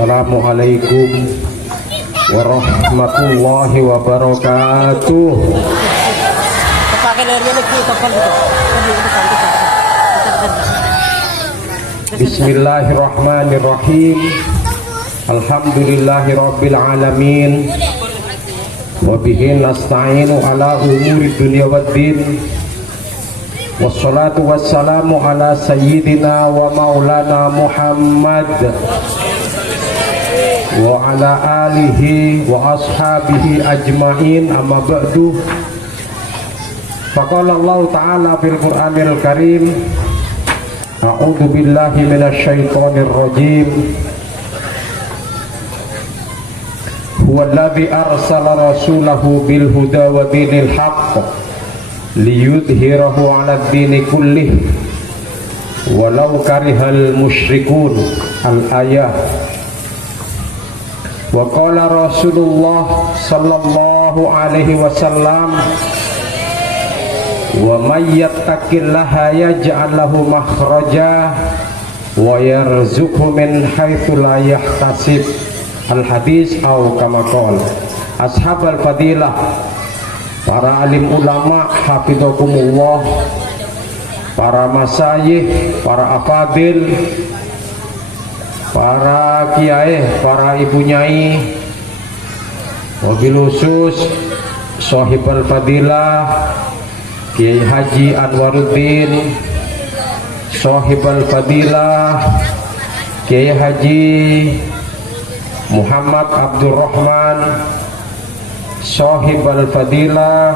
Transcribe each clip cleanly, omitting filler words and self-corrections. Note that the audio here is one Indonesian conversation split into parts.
Assalamualaikum warahmatullahi wabarakatuh. Bismillahirrahmanirrahim. Alhamdulillahirabbil alamin. Wa bihi nasta'inu ala umuri dunya waddin. Wassalatu wassalamu ala sayyidina wa maulana Muhammad wa ala alihi wa ashabihi ajma'in, amma ba'du. Faqala Allah ta'ala fil Qur'anil Karim, a'udzu billahi minasyaitonir rajim. Huwallazi arsala rasulahu bil huda wa dinil haqq liyudhhirahu 'alad dini kullih walau karihal musyrikun. Al-ayah. Wa qala Rasulullah sallallahu alaihi wasallam, wa may yattaqillaha yaj'al lahu makhraja wa yarzuqhu min haitsu la yahtasib. Al-hadis au kama qala. Ashabul fadilah, para alim ulama hafidhakumullah, para masyayikh, para afadil, para kiai, para ibu nyai, wabil khusus Shahibul Fadilah Kiai Haji Anwaruddin, Shahibul Fadilah Kiai Haji Muhammad Abdurrahman, Shahibul Fadilah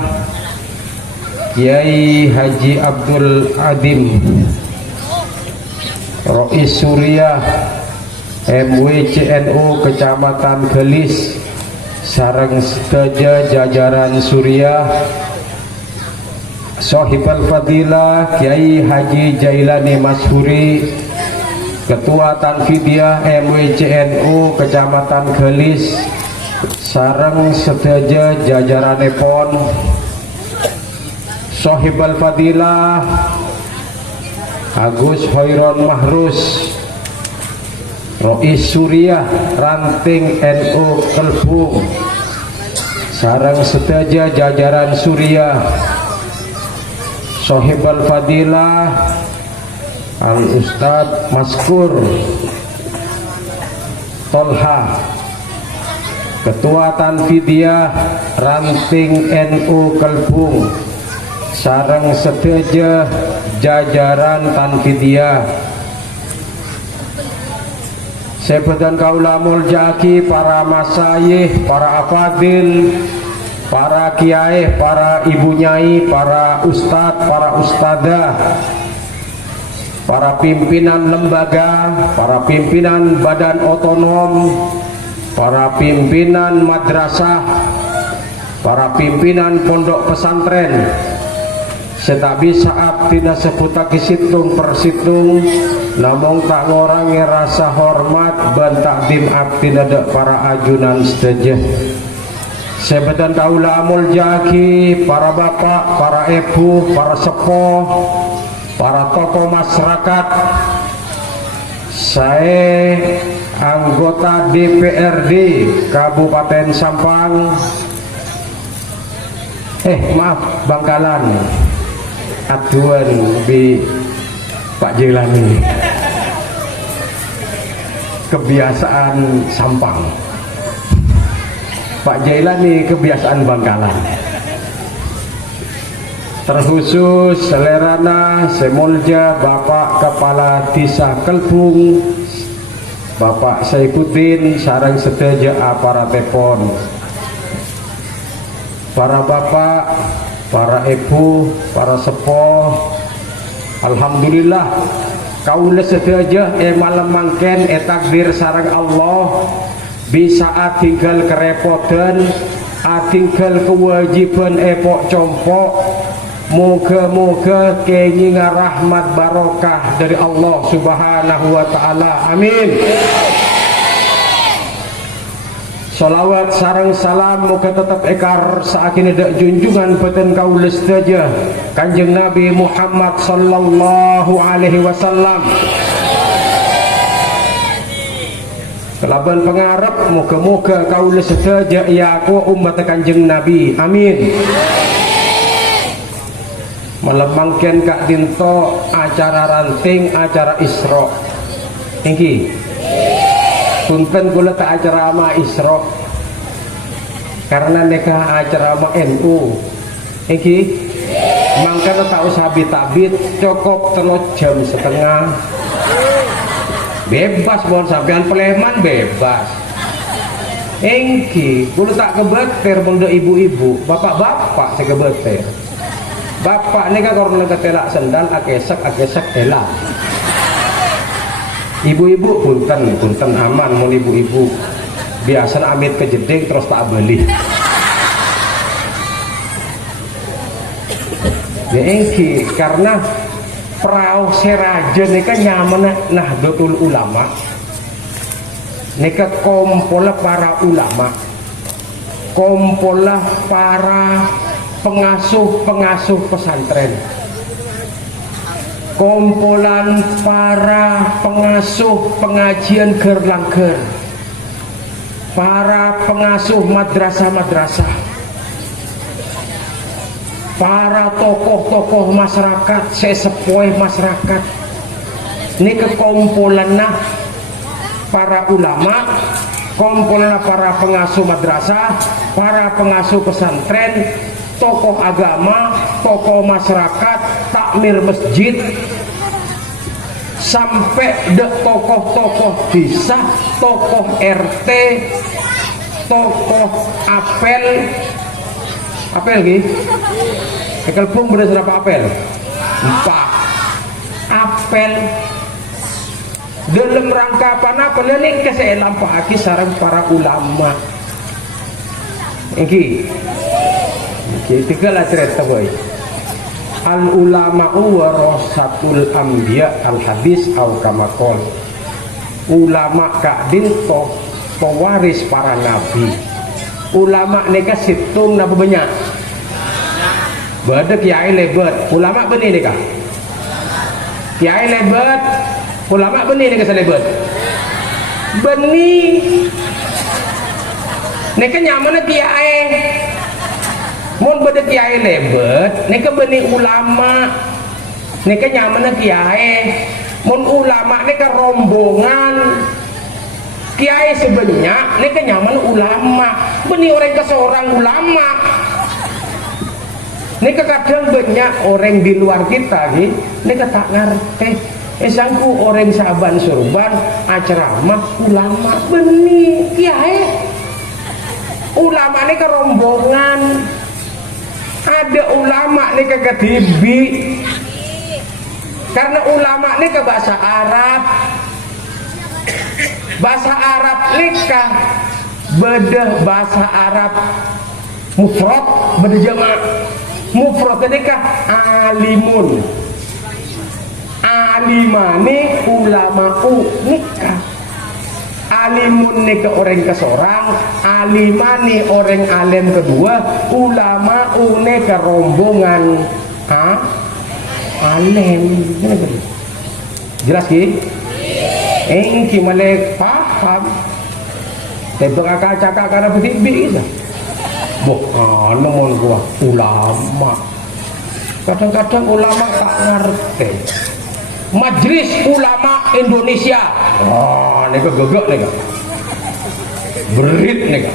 Kiai Haji Abdul Adim, Rais Suriah MWCNU Kecamatan Gelis sareng sedaya jajaran Suriah, Shahibul Fadilah Kiai Haji Jailani Mashuri, Ketua Tanfidiyah MWCNU Kecamatan Gelis sareng sedaya jajaranipun, Shahibul Fadilah Agus Hoiron Mahrus, Rais Suriah Ranting NU Kelbung sareng sedaya jajaran Suriah, Shahibul Fadilah Al Ustad Maskur Tolha, Ketua Tanfidiyah Ranting NU Kelbung sareng sedaya jajaran Tanfidiyah, sebadan kaula muljaki, para masyayikh, para afadil, para kiai, para ibu nyai, para ustadz, para ustadzah, para pimpinan lembaga, para pimpinan badan otonom, para pimpinan madrasah, para pimpinan pondok pesantren, setabi saat tidak seputaki situng persitung, namun tak ngorangi rasa hormat dan takdim abdi nada para ajunan sedaya. Sebadan kaula muljaki, para bapak, para ibu, para sepuh, para tokoh masyarakat, saya anggota DPRD Kabupaten Sampang, Bangkalan, aduan di Pak Jailani, kebiasaan Sampang, Pak Jailani kebiasaan Bangkalan, terkhusus selerana semolja Bapak Kepala Desa Kelbung, Bapak Saifuddin sareng sedaya aparatipun, para bapak, para ibu, para sepuh. Alhamdulillah kaula sedaya malam mangken takdir sareng Allah bisa tinggal kerepotan, tinggal kewajiban epok compok. Moga-moga kenginga rahmat barokah dari Allah Subhanahu wa ta'ala, amin. Salawat sareng salam muka tetap ekar saakini dak junjungan beten kaula sedaya Kanjeng Nabi Muhammad sallallahu alaihi wasallam. Kelaban pengarap moga-moga kaula sedaya yaku umat Kanjeng Nabi. Amin. Melemangkan Kak Dinto acara ranting acara Isra. Iki. Punten kula tak acara ama Isra. Karena neka acara ama NU. Iki. Mangkana tak usah bit-bit cukup 3 jam 1/2. Bebas mohon sampean Pleman bebas. Engki kula tak kebeter benda ibu-ibu, bapak-bapak saya kebeter. Bapak nika karena ketelak sendal akesek elak. Ibu-ibu punten aman mun ibu-ibu. Biasa amit kejeding terus tak beli. Ya engki karena perahu seraja nika nyaman Nahdlatul Ulama nika kompola para ulama, kompola para pengasuh pesantren, kompolan para pengasuh pengajian gerlangger, para pengasuh madrasah-madrasah, para tokoh-tokoh masyarakat, sesepuh masyarakat. Ini kekumpulan para ulama, kumpulan para pengasuh madrasah, para pengasuh pesantren, tokoh agama, tokoh masyarakat, takmir masjid, sampai tokoh-tokoh desa, tokoh RT, tokoh apel gitu. Ekel pun beres berapa apel? 4 apel. Dalam rangka apa ini saya lampahaki sarang para ulama. Iki tinggal cerita boy. Al ulama warasatul anbiya al hadis au kama qol. Ulama Kak Dinto pewaris para nabi. Ulama nika situng napa banyak? Bade kiai lebat, ulama benih nika. Kiai lebat, ulama benih nika selebat. Benih. Nika nyaman kiai. Mun bade kiai lebat, nika benih ulama. Nika nyaman kiai. Mun ulama nika rombongan. Kiai sebanyak ini kenyaman ulama, benih orang ke seorang ulama. Ini kadang banyak orang di luar kita ini tak ngerti. Esangku orang saban surban acara ulama benih kiai. Ulama ini ke rombongan. Ada ulama ini ke ketibi. Karena ulama ini ke bahasa Arab. Bahasa Arab nikah beda bahasa Arab mufrad beda jamak. Mufrad nikah alimun, alimani ulama'u nikah. Alimun nikah orang ke seorang, alimani orang alim kedua, ulama'u nikah rombongan alim. Jelas ki? Engki malek paham. Tebak akak karena berdibik isa. Namun gua ulama. Kadang-kadang ulama tak ngerti. Majelis Ulama Indonesia. Nika gegek nika. Berit nika.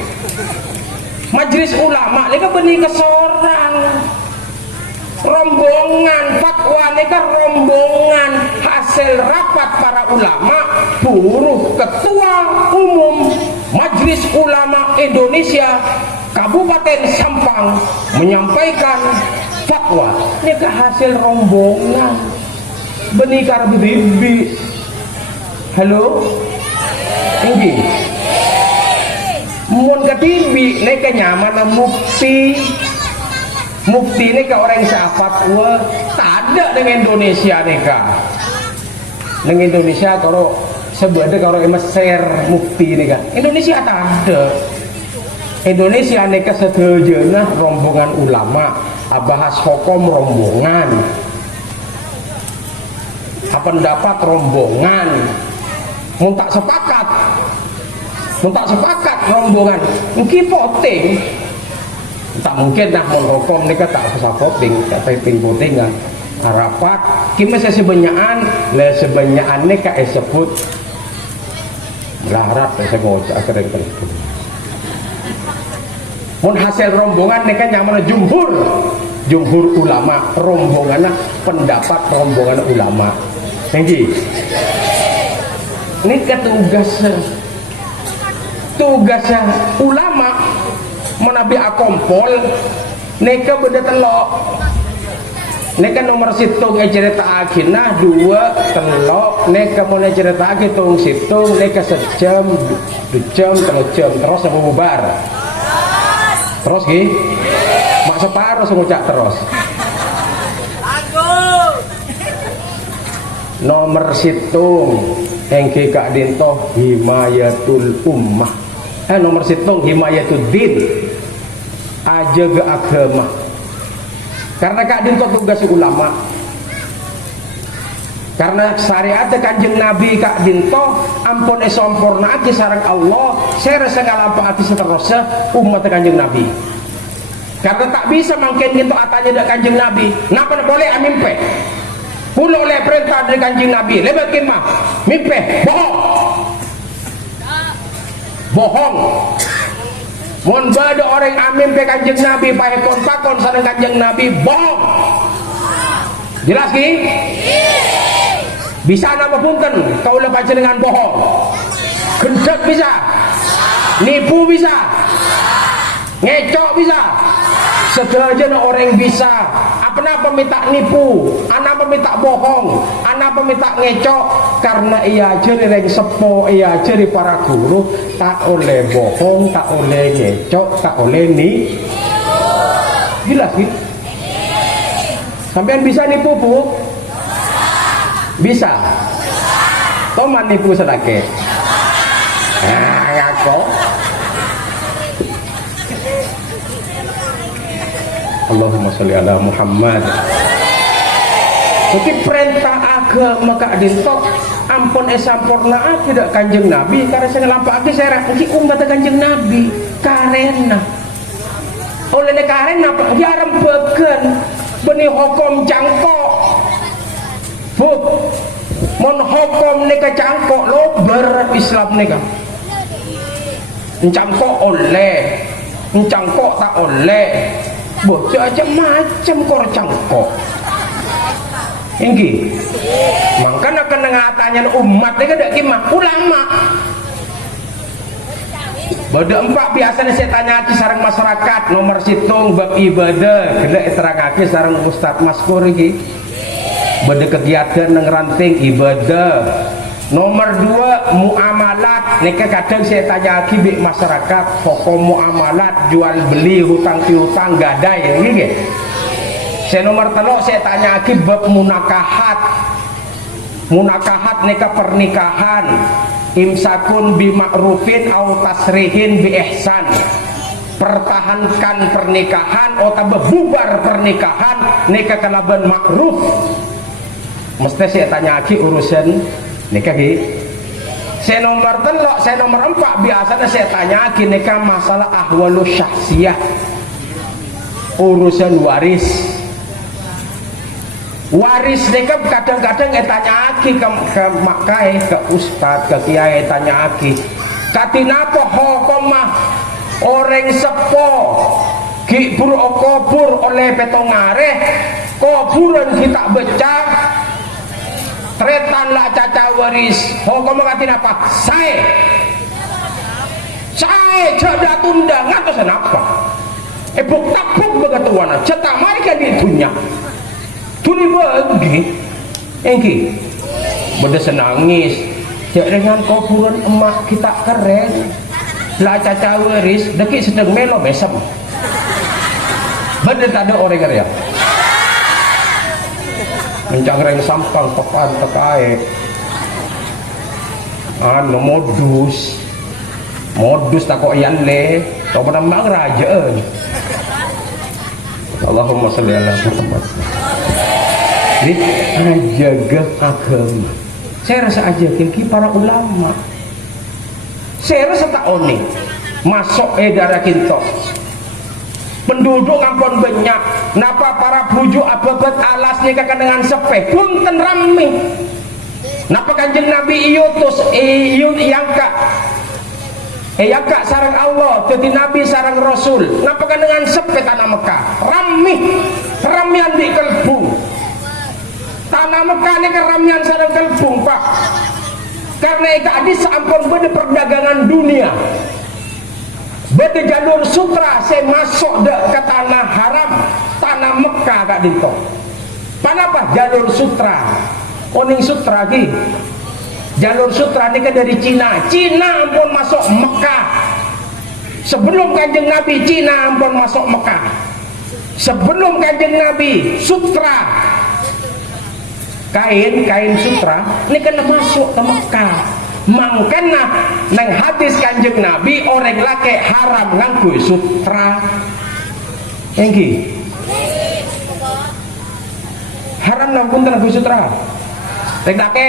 Majelis ulama nika benih ke seorang. Rombongan fatwa nika rombongan hasil rapat para ulama buruh ketua umum Majelis Ulama Indonesia Kabupaten Sampang menyampaikan fatwa nika hasil rombongan benikar bibi. Halo ini mun ketibi nika nyaman mufti. Mufti ini ke orang fatwa tak ada dengan Indonesia nika. Dengan Indonesia kalau sebeda kalau Mesir mufti nika. Indonesia tak ada. Indonesia nika sedejana rombongan ulama, bahas hukum rombongan. Pendapat rombongan. Mun tak sepakat tak sepakat rombongan mungkin voting tak mungkin dah menghukum mereka tak usah voting tak typing voting kan rapat kima sebanyakan le sebanyakan ni ka sebut larat saya ngocak keren-keren mun hasil rombongan ni kan yang mana jumhur ulama rombongan pendapat rombongan ulama tinggi ini tugasnya ulama menabi akompol neka beda telok neka nomor situng cerita akhirnya 2 telok neka mau cerita hitung situng neka sejam 2 jam 3 jam terus sama bubar terus gih mak separuh ngucap terus nomor situng engke Kak Dinto himayatul ummah nomor situng himayatul din aja ke agama karena Kak Dinto tugas ulama karena syariat Kanjeng Nabi Kak Dinto ampun sempurna aki sareng Allah saya rasa ngalampaki seterusnya umat Kanjeng Nabi karena tak bisa mungkin gitu atanya dak Kanjeng Nabi napa boleh amimpe pulau oleh perintah dari Kanjeng Nabi lebat kemah mimpi bohong mohon bada orang amin pe Kanjeng Nabi pakai kontakon sareng Kanjeng Nabi bohong jelas ki bisa nama punten kau lepas dengan bohong gendek bisa nipu bisa ngecok bisa sederhana orang bisa apa minta nipu anak minta bohong anak minta ngecok karena ia ceri reng sepo ia ceri para guru tak oleh bohong tak oleh ngecok tak oleh jelas gitu sampean bisa nipu bu bisa toman nipu sedake ngaco Allahumma sholli ala Muhammad. Jadi perintah agama Kak Dinto ampun sampurna tidak Kanjeng Nabi karena saya ngelampaki saya mungkin umat Kanjeng Nabi karena oleh karena dia rembegen benih hukum jangkok bu mon hukum nika jangkok lo berislam nika jangkok oleh jangkok tak oleh bocah aja macam kor cangkok ini makanya kena ngatanya umat ini ada gimana ulama pada 4 biasanya saya tanya di sarang masyarakat nomor situng bab ibadah kena terangake sarang Ustadz Maskur ini pada kegiatan yang ranting ibadah nomor 2 muamalat nih kadang saya tanya lagi di masyarakat pokok muamalat jual beli hutang piutang gadai ini gitu. Saya nomor 3 saya tanya lagi bab munakahat nih pernikahan imsakun bima'rufin au tasrihin bi ihsan pertahankan pernikahan atau bubar pernikahan nih kelaban ma'ruf mesti saya tanya lagi urusan nikah ki saya nomor 3 saya nomor 4 biasanya saya tanya lagi nikah masalah ahwalus syahsiyah urusan waris nikah kadang-kadang tanya lagi ke makai ke ustad ke kiai tanya lagi katinapa hukum mah orang sepo ki buru kubur oleh petongare kuburan kita beca tretan lah caca waris hukum katin apa saya jadi tunda ngatus kenapa buk tabuk begitu wana cetak mereka di dunia tuni bagi engki beda senangis dengan kuburan emak kita keren lah caca waris deki sedang melo besem beda tak ada orang kerja mencangkreng sampang tekan tekai modus tak kok ian le kau pernah mak kerajaan Allahumma sholli ala Muhammad jadi jaga agama saya rasa aja kiki para ulama Seres tak oni masuk darah kinto penduduk ampun banyak napa para bujuk ababet alasnya kakak dengan sepeh punten rame napa kanjeng Nabi iutus yangka sarang Allah jadi Nabi sarang Rasul napa kan dengan sepeh tanah Mekah ramian di kelbung tanah Mekah ini keramian sarang kelbung pak karena ika hadis ampun beda perdagangan dunia beda jalur sutra saya masuk ke tanah haram tanah Mekah kak dinto kenapa jalur sutra oning sutra lagi jalur sutra ini kan dari Cina ampun masuk Mekah sebelum kanjeng Nabi Cina ampun masuk Mekah sebelum kanjeng Nabi sutra kain sutra ini kena masuk ke Mekah makanya nang hadis kanjeng Nabi orang laki haram nganggo sutra enggi haram nganggo nganggo sutra reng laki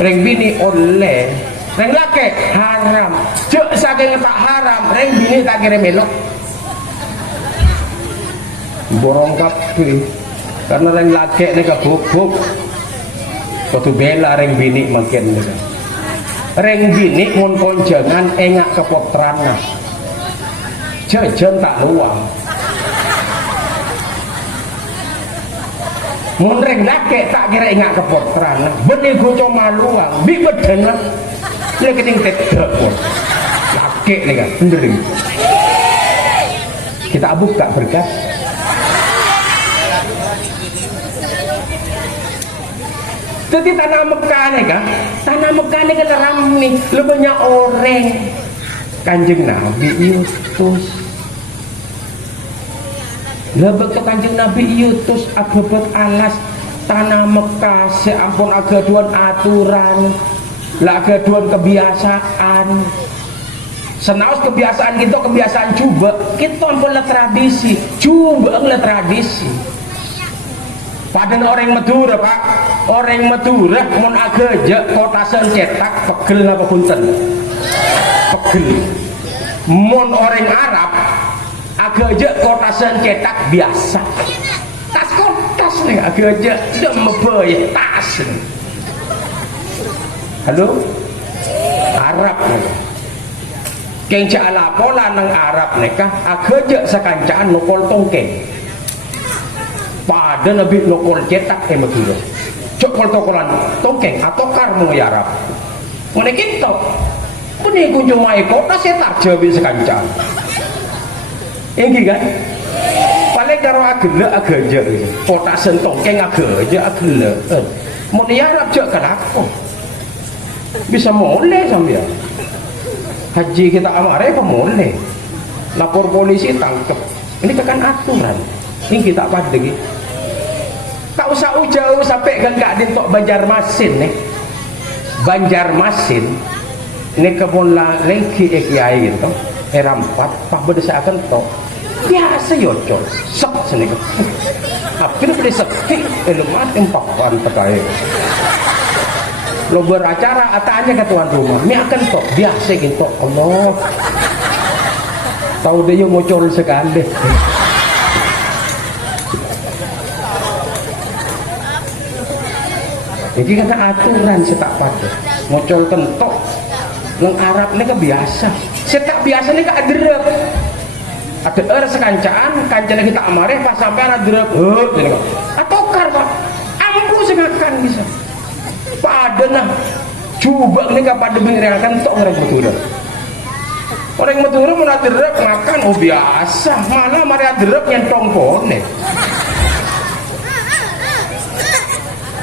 reng bini oleh reng laki haram cek saking tak haram reng bini tak kira melok borong kabeh karena reng laki ini kebuk-buk suatu bela reng bini makin reng bini mumpun jangan engak kepotran jajan tak luang mun reng laki tak kira engak kepotran benih gocok maluang bibedena dia keting tetek laki ini kan sendiri kita buka berkat jadi tanah Mekah ini kan ramai lu banyak orang kanjeng Nabi iutus lebih ke kanjeng Nabi iutus ababet alas tanah Mekah seampun agaduan aturan agaduan kebiasaan senaus kebiasaan kita kebiasaan coba kita ampun lah tradisi coba lah tradisi padahal orang Madura pak orang Madura mon ageja kota cetak pegel apa punten pegel mon orang Arab ageja kota cetak biasa tas kotas nih ageja tidak membayar tas halo Arab nih keng cala pola nang Arab nih kah ageja sekancaan nukol tongkeng pada Nabi lokol cetak Madura cok tokolan tongkeng atau karmu ya Arab mana kita punya kunjung mai kota cetak jabi sekancang ini kan paling karo agak kota sentongkeng agak mau ya Arab cok kenapa bisa mulai sambil haji kita amarnya apa mulai lapor polisi tangkep ini kan aturan ini kita pada gitu tak usah jauh sampai gak dintok Banjarmasin nih Banjarmasin ini kebun lagi kiai gitu era 4 pak berdesa akan tok biasa yocok sok sini akhirnya beli sepi elemat empakan terkait lo beracara atanya ke tuan rumah ini akan tok biasa gitu Allah tahu dia ngocol sekali jadi kata aturan setak pada ngocol kentok nang Arab ini kebiasa setak biasa ini keaderep ada sekancaan kancana kita amareh pas sampai aderep atau karma ampuh sengakan bisa pada nah coba ini kapan diberikan kentok orang betul orang betul mau aderep makan oh biasa mana mari aderep nyentong pone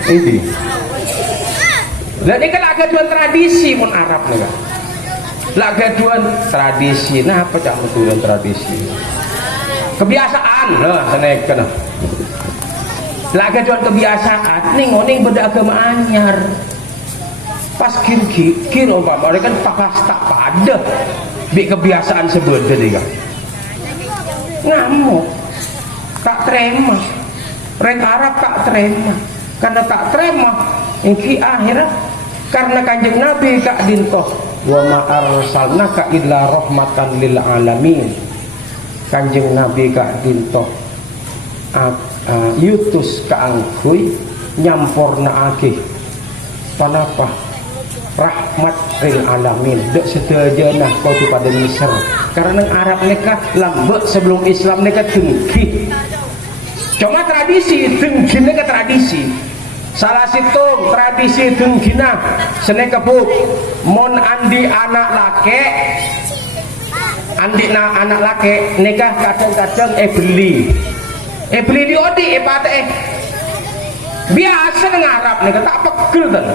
ini jadi kalau agaduan tradisi pun Arab nih kan agaduan tradisi nah apa cak betulan tradisi kebiasaan lah senekan agaduan kebiasaan nih ngoning beda agama anyar pas kir umpama mereka kan tak pada bi kebiasaan sebenarnya kan ngamuk tak terima rek Arab tak terima karena tak terima ini akhirat karena kanjeng Nabi kak dintoh wa ma arsalnaka illa rahmatan lil alamin. Kanjeng Nabi kak dinto yutus kaangkuy nyamporna ake panapa rahmat lil alamin dek sedajana kau tu pada Misr karena Arab mereka lambat sebelum Islam mereka dengki cuma tradisi dengki mereka tradisi salah situ tradisi dengkina seneka buk mon andi anak laki andi anak laki nikah kadang-kadang beli di odi pate biasa dengan Arab nikah tak pegel kan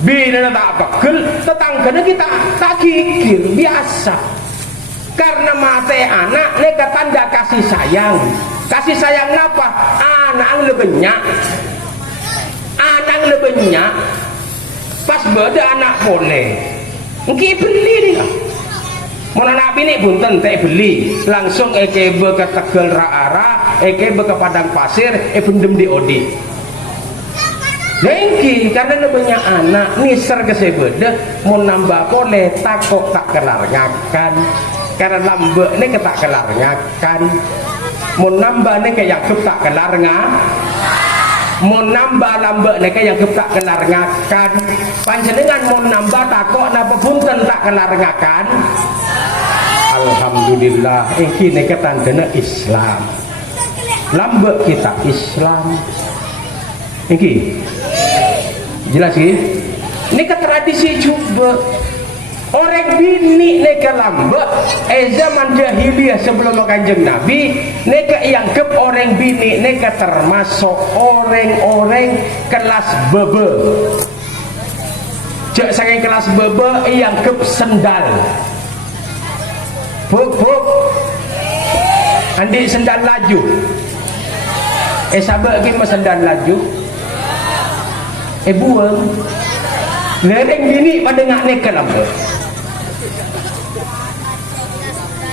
bila tak pegel tetangganya kita tak kikir biasa karena mate anak nikah tanda kasih sayang apa anak lebihnya pas beda anak boleh mungkin beli dia mana nabi ini bunten tak beli langsung eke ke Tegal Raara eke ke Padang Pasir bendem di odi lengki karena lebihnya anak niser ke sebeda mau nambah boleh takut tak kelar ngakan karena lambe ini tak kelar ngakan mau nambah ini kayak tak kelar ngakan mau nambah lambe ini kayak tak kelar ngakan panjenengan mau nambah takut napa bunten tak kelar ngakan. Alhamdulillah ini tandanya Islam lambe kita Islam ini jelas sih ini ke tradisi juga orang bini neka lambe zaman jahiliyah sebelum Kanjeng Nabi neka yang ke orang bini neka termasuk orang-orang kelas bebe cek saking kelas bebe yang ke sendal buk andi sendal laju sabar lagi mas sendal laju buang lereng gini pada ngak neka lampu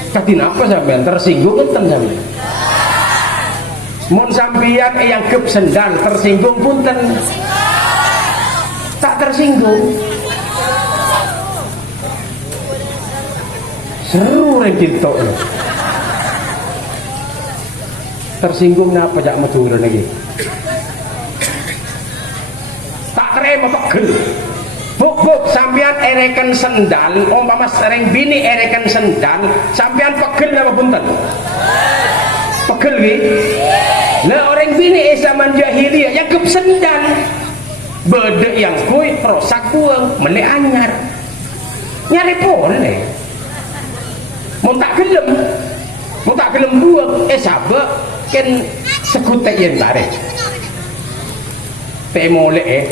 kati napa sampean tersinggung enten sampean mun sampean yang kep sendal tersinggung punten tak tersinggung seru kita tersinggung napa jak metu lagi tak terima pegel buk sampean ereken sendal umpama sering bini ereken sendal sampean pegel napa punten pegel nggih lah orang bini zaman jahiliyah yang kep sendal bede yang kuy rosak buang meneh anyar nyari boleh mau tak gelem buang sabak kan sekutek yang tarik molek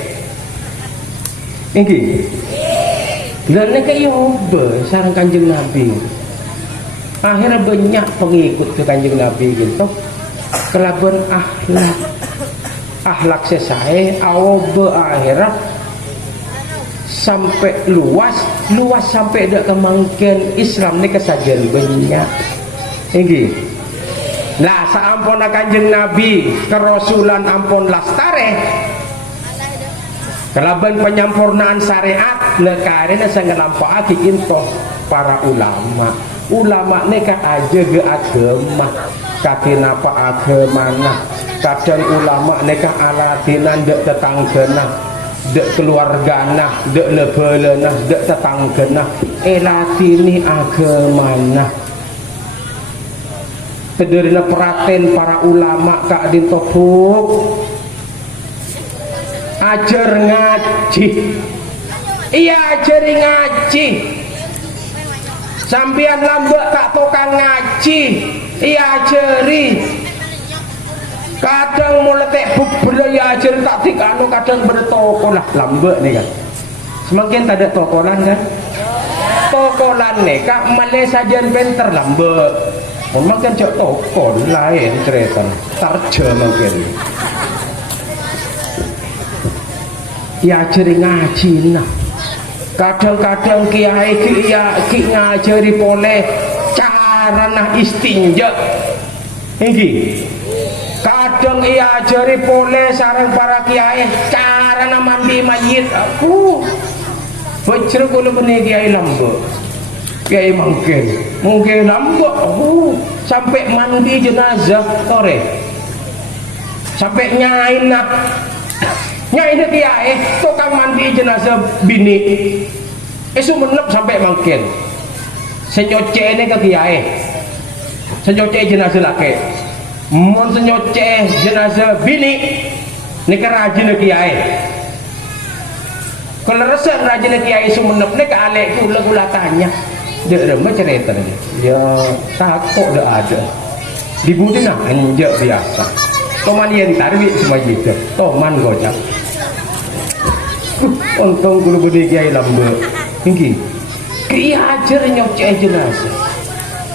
ini dan mereka yoba sarang Kanjeng Nabi akhirnya banyak pengikut ke Kanjeng Nabi gitu kelaban akhlak sesai awoba akhirnya sampai luas sampai ada kemangkian Islam ini kesajian banyak ini nah saampun Kanjeng Nabi kerasulan ampun lastare kelaban penyampurnaan syariat nekarena saya ngelampauake into para ulama neka aja ke agama kaki napa agamana kadang ulama neka alatinan dek tetanggana dek keluargana dek lebelena dek tetanggana elatini agamana sederhana peraten para ulama kak dintopuk ajar ngaji iya ajari ngaji sampian lambak tak tukang ngaji iya ajari kadang muletek bubur ya ajari tak dikanu kadang bertoko lah lambak nih kan semakin tak ada tokolan kan tokolan nih kak Malaysia jen benter lambak mungkin cok toko lain cerita tarja mungkin ya ajari ngaji nah kadang-kadang kiai ki ngajari boleh cara nah istinja ini kadang ia ajari boleh sarang para kiai cara nah mandi mayit aku Bocor kula benih kiai lambek. Kiai mungkin lambek. Sampai mandi jenazah sore. Sampai nyain kiai tukang mandi jenazah bini. Sumenep sampai mungkin. Senyoce ini ke kiai. Senyoce jenazah laki. Mon senyoce jenazah bini. Ini kerajin kiai. Kalau resep rajin kiai Sumenep ni ke alek kula tanya. Dia remeh cerita ni. Ya takut dah ada. Di budi nak anjak biasa. Toman yang tarbi semua gitu. Toman gocap. Untung kula budi kiai lambe. Tinggi. Kiai ajar nyoceh jenazah.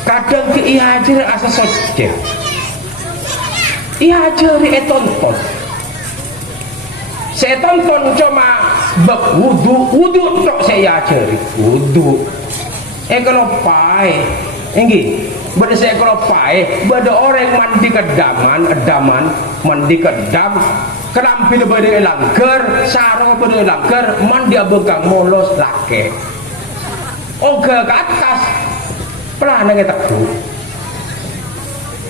Kadang kiai ajar asa soceh. Iya ajar tonton. Saya tonton cuma wudu tok saya ajari wudu. Kalau pai, enggih. Bada saya kalau pai, bada orang mandi edaman, mandi kedam, kerampil bada langgar, sarung bada langgar, mandi abengkang molos lake. Oga ke atas, pelan nang takku.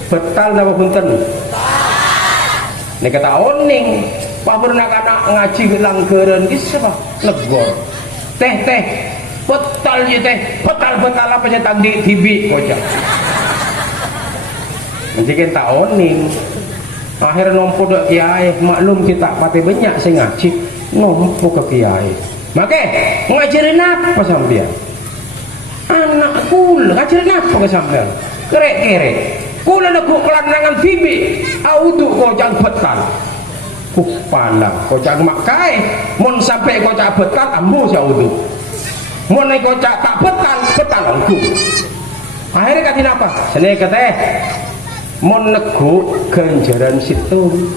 Betal nama punten. Nek kata oning. Pak pernah anak ngaji langgaran gitu siapa? Legor. Teh betal je teh. Betal apa saya tadi tibi kocak. Nanti kita oning. Akhirnya nompo dek kiai. Maklum kita pati banyak saya ngaji. Nompo ke kiai. Maka ngajarin apa sampean? Anak kula ngajarin apa ke sampean? Kerek. Kula nak kelanangan tibi. Audu kocak betal. Palang kocak makai mon sampai kocak betal ambu saudu mon kocak tak betal aku akhirnya katin apa seni kata mon nego ganjaran situ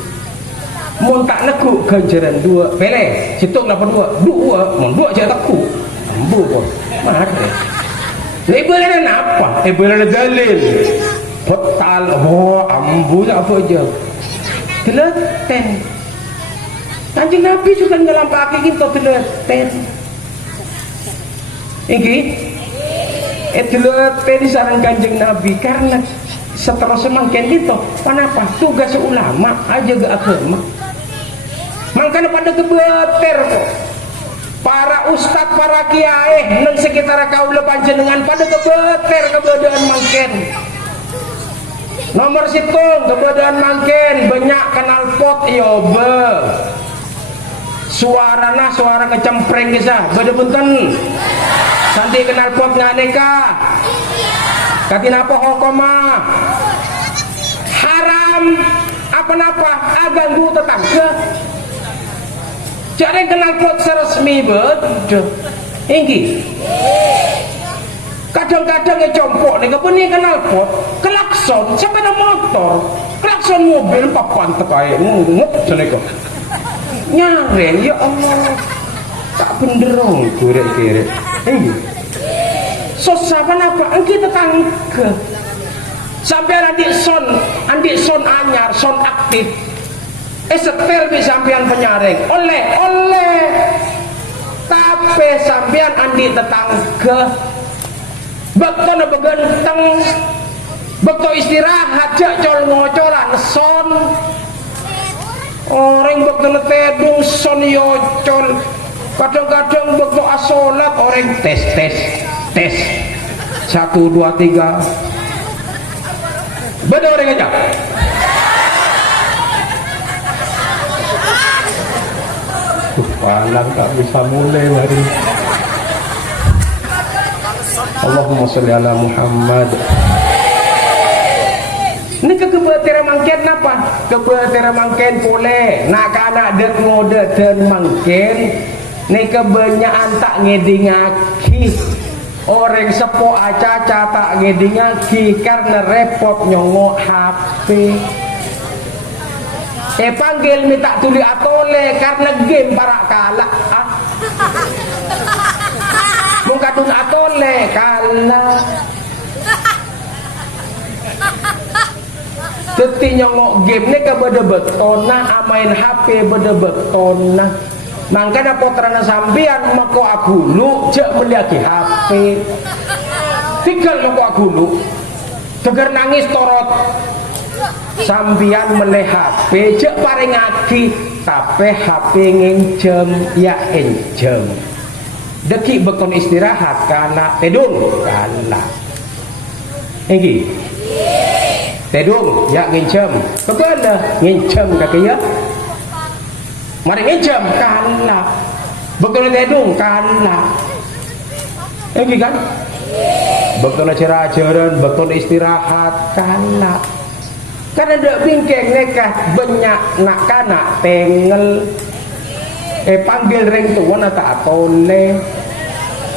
mon tak nego ganjaran dua pele situ kenapa dua mon dua aja takku ambu kok ada ibaratnya apa ibaratnya dalil betal ambu apa aja teleten. Kanjeng Nabi juga ngelampaki kita teleten. Iki teleten disaran Kanjeng Nabi karena setelah semangkin itu kenapa tugas ulama aja gak agama. Makanya pada kebeter kok. Para ustad, para kiai nang sekitar kaula panjenengan pada kebeter kebedaan mangken. Nomor situng kebedaan mangken banyak kenal pot yobe. Suara ngecempreng kisah beda punten santi kenal pot nganeka katin apa hokoma haram apa-apa aganggu tetangga jadi kenal pot seresmi betul ini kadang-kadang ngecompok nih kepeni kenal pot klakson sepeda motor klakson mobil papan tekai nguk seleko nyaren ya Allah tak benderong kurek-kurek ini sosapan apa engki tetangga sampai andi son anyar son aktif setel di sampean penyaring oleh tapi sampean andi tetangga bekto na begenteng bekto istirahat jak col ngocolan son orang bekto tedung son yocol kadang-kadang bekto asolat orang tes 1 2 3 beda orang aja palang tak bisa mulai hari Allahumma sholli ala Muhammad. Ini kebetulan mangken apa? Kebetulan mangken boleh. Nak anak dek ngode dan mangken. Ini kebanyakan tak ngedingaki. Orang sepo aca-aca tak ngedingaki karena repot nyongok HP. Panggil minta tuli atole karena game para kalah. Mungkadun atole kalah. Teti nyongok game ni ke beda betona amain HP beda betona Mangkana putrana sampean mako aku lu jek melihat HP tinggal mako aku lu tegar nangis torot sampean melih HP jek paring aki tapi HP nginjem ya enjem deki bekon istirahat kana tedung kana iki tedung ya nginjem betul nginjem kakek ya mari nginjem kana betul tedung kana iki kan betul cerajaran betul istirahat kana karena ada bingkeng nekah banyak nak kana tengel panggil ring tuan tak tole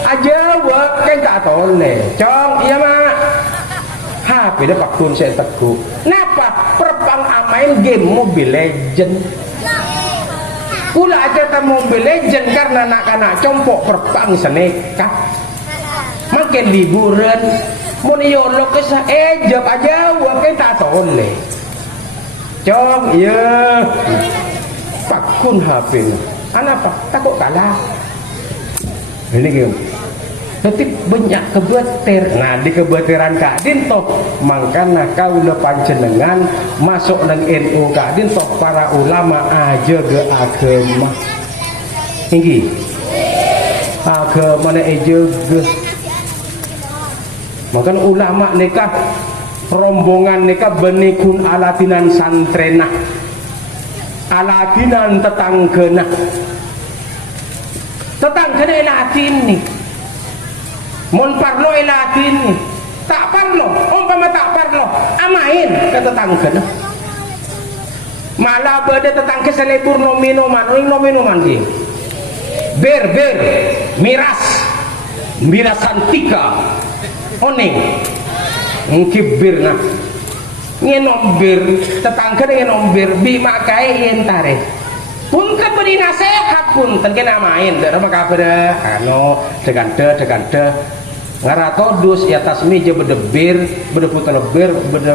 aja wak kan tak tole cong iya mak HP dah pakun saya teguh napa perpang amain game Mobile Legend pula aja tak Mobile Legend karena anak-anak compok perpang seneka makin liburan mau nyolok kesah jawab aja wak kan tak tole cong iya pakun HP anak apa takut kalah ini gitu tapi banyak kebetir nah di kebetiran kadin toh mangkana kau lepan jenengan masuk nang NU kadin toh para ulama aja ke agama ini agama na aja ke makan ulama nikah rombongan nikah benikun alatinan santrenah alatinan tetanggena tetanggena elatin nih mon parlo elatin nih tak parlo umpama tak parlo amain ke tetanggena malah beda tetangga selebur nominoman sih ber mirasantika oning ngkibir nah ngenombir tetangga ngenombir bima kai entare pun kan beri nasihat pun terkena main dak apa kabar anu degan de ngaratodus ya tasmi je bedebir bedeputer lebir bede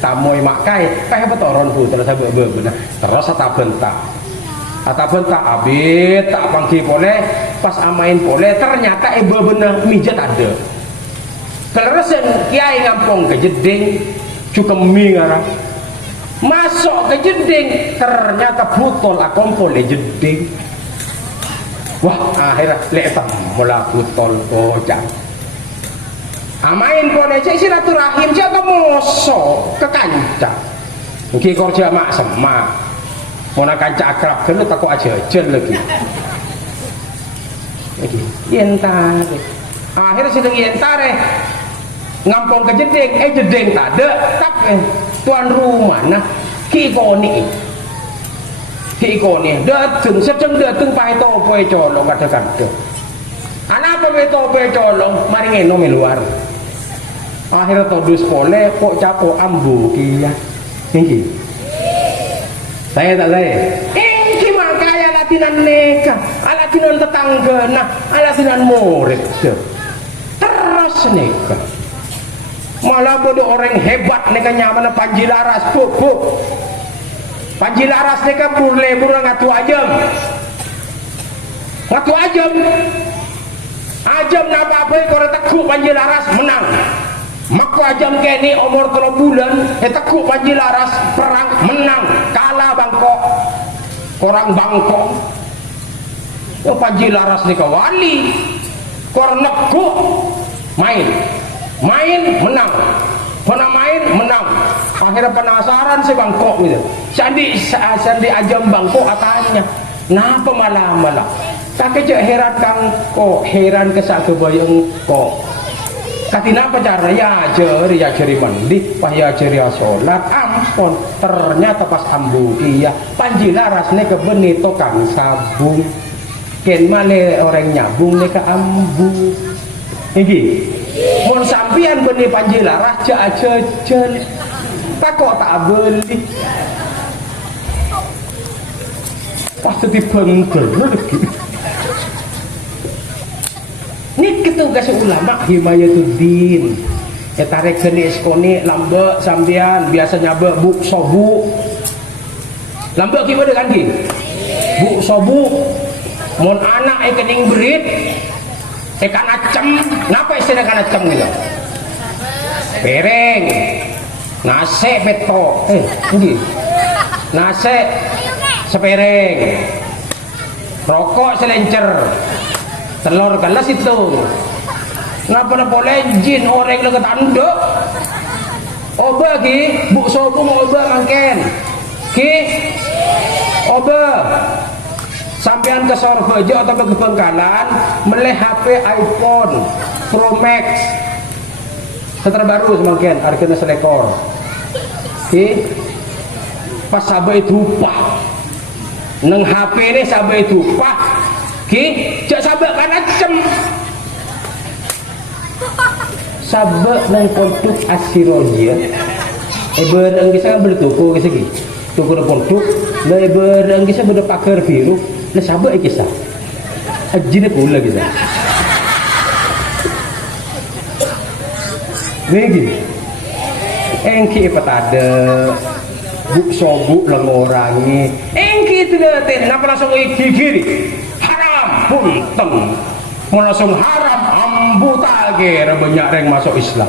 tamoy makai kae betoron puter sabe beuna terus tak bentak abit tak pangki boleh pas amain boleh ternyata beuna mijat ada kelesen kiai ngampung kejeding cukemi ngarang masuk ke jeding ternyata butol akompol le jeding wah akhirnya letak mula butol kocang amain boleh cek silaturahim jaga mosok ke kanca mungkin kerja mak semak mana kanca akrab kena takut aja lagi yentar akhirnya sedang yentar ngampung ke jeding jeding tak ada tapi tuan rumah nah kikoni dateng sedang dateng pahe topoe colong kadang-kadang anak apa topoe colong mari ngeno luar akhirnya todus pole kok capo ambu kia ini saya ini makanya latinan neka latinan tetangga nah latinan murid terus neka malah bodoh orang hebat neka nyaman Panji Laras Panji Laras neka burle ngatu ajam napa kalau teguh Panji Laras menang maka ajam kini umur 3 bulan teguh Panji Laras perang menang kalah Bangkok orang Bangkok Panji Laras neka wali korang neguh main menang akhirnya penasaran si Bangkok gitu sandi ajam Bangkok katanya napa malah tak kejak heran kang kok heran kesak kebayang kok katina apa cara ya jeri mandi pas ya jeri sholat ampun ternyata pas ambu iya Panji Laras ne kebeni tokang sabung ken mane orang nyabung ne ke ambu iki mun sampian beni Panji Laras jajan tak kok tak beli pasti dibengkel ini tugas ulama himayatuddin tarik geni eskoni lambe sampian biasanya bu sobu lambe gimana kan ki bu sobu Mun anak kening berit ikan acem, napa istilah ikan acem gitu? Piring, nasi beto, ini, nasi sepiring, rokok selencer, telur gelas itu. Napa boleh jin orang lagi tanduk? Oba ki, bu sobu mau oba mangken, ki, oba. Sampean ke Sorbejo atau ke Bengkalan meleh HP iPhone Pro Max terbaru semakin harganya selekor pas sabar itu upah neng HP ini sabar itu upah jak sabar kan acem sabar neng kontuk asirodia bereng kisah bertuku kisah tuku na kontuk bereng kisah berpakar biru na sabar kisah ajin na pula kisah begini engki patada buk sobuk lengorangi engki tidatin napa langsung gigiri haram punten mau langsung haram ambutage banyak yang masuk Islam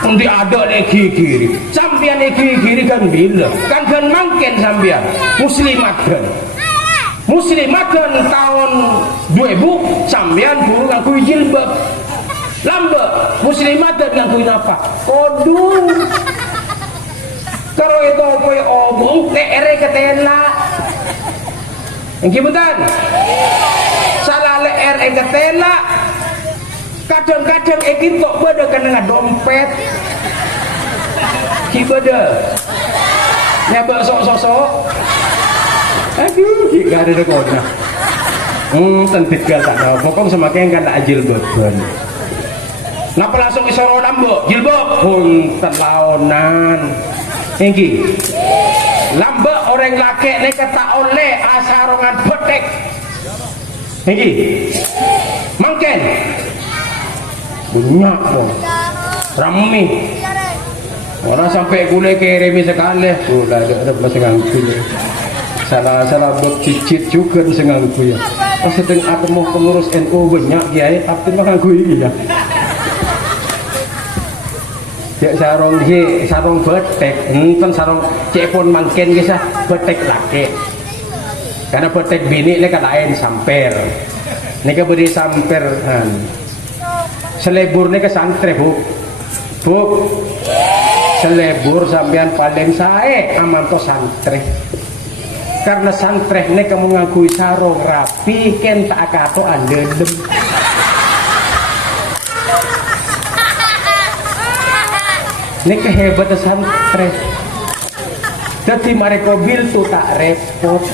nanti ada lagi gigiri sampian lagi gigiri kan bila kan mangken sampian muslimat kan tahun 2000 sampian burung aku jilbab lambe muslimat dan ngakuin apa kodung kalau itu apa ya obong TR ketela yang gimana salah LR ketela kadang-kadang kita beda kena dompet kita nyabak sok-sok aduh gak ada dekona tentu gak ada pokoknya semakin kan ajil beban napa langsung isoro lambo jilbab punten laonan iki lambo orang laki nek tak oleh asarongan betek iki mangken banyak dong rame orang sampai gule kirim sekali udah ada masih ngangku salah buat cicit juga masih ngangku ya pas sedang aku mau pengurus NU banyak kiai tapi mah ngangku ini ya sarung betek enten sarung cepon mangken kisah betek laki karena betek bini ini kan lain samper ini beri samperan selebur ini ke santre bu selebur sampean paling sae amanto santre karena santre ini kamu ngakui sarung rapi ken tak kato andedem ini kehebatan santri jadi mereka bil tuh tak repot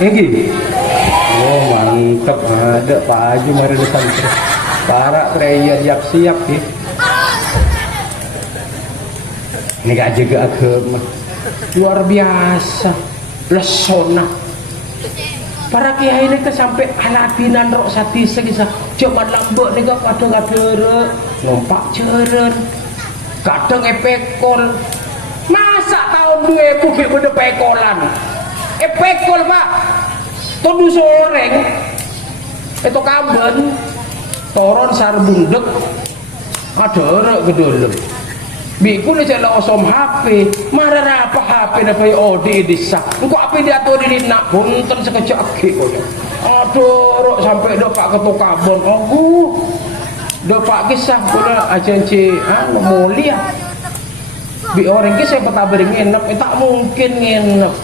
ini oh mantep ada Pak Haji mari santri para treya siap sih ini gak jaga agama luar biasa lesona para kiai ini ke sampai alatinan rok sati segisah cuma lambok nih kadang ada ngompak jeren kadang epekol masa tahun 2000 udah pekolan epekol pak todu soreng itu kamben toron sarbundek ada rek gedolem biku ni cela osom HP marah apa HP na pay odi disak engko apa dia tuh di nak punten sekejap kok aduh rok sampai do pak ketuk kabon do pak kisah pula ajanci mulia bi orang kisah petabar nginep tak mungkin nginep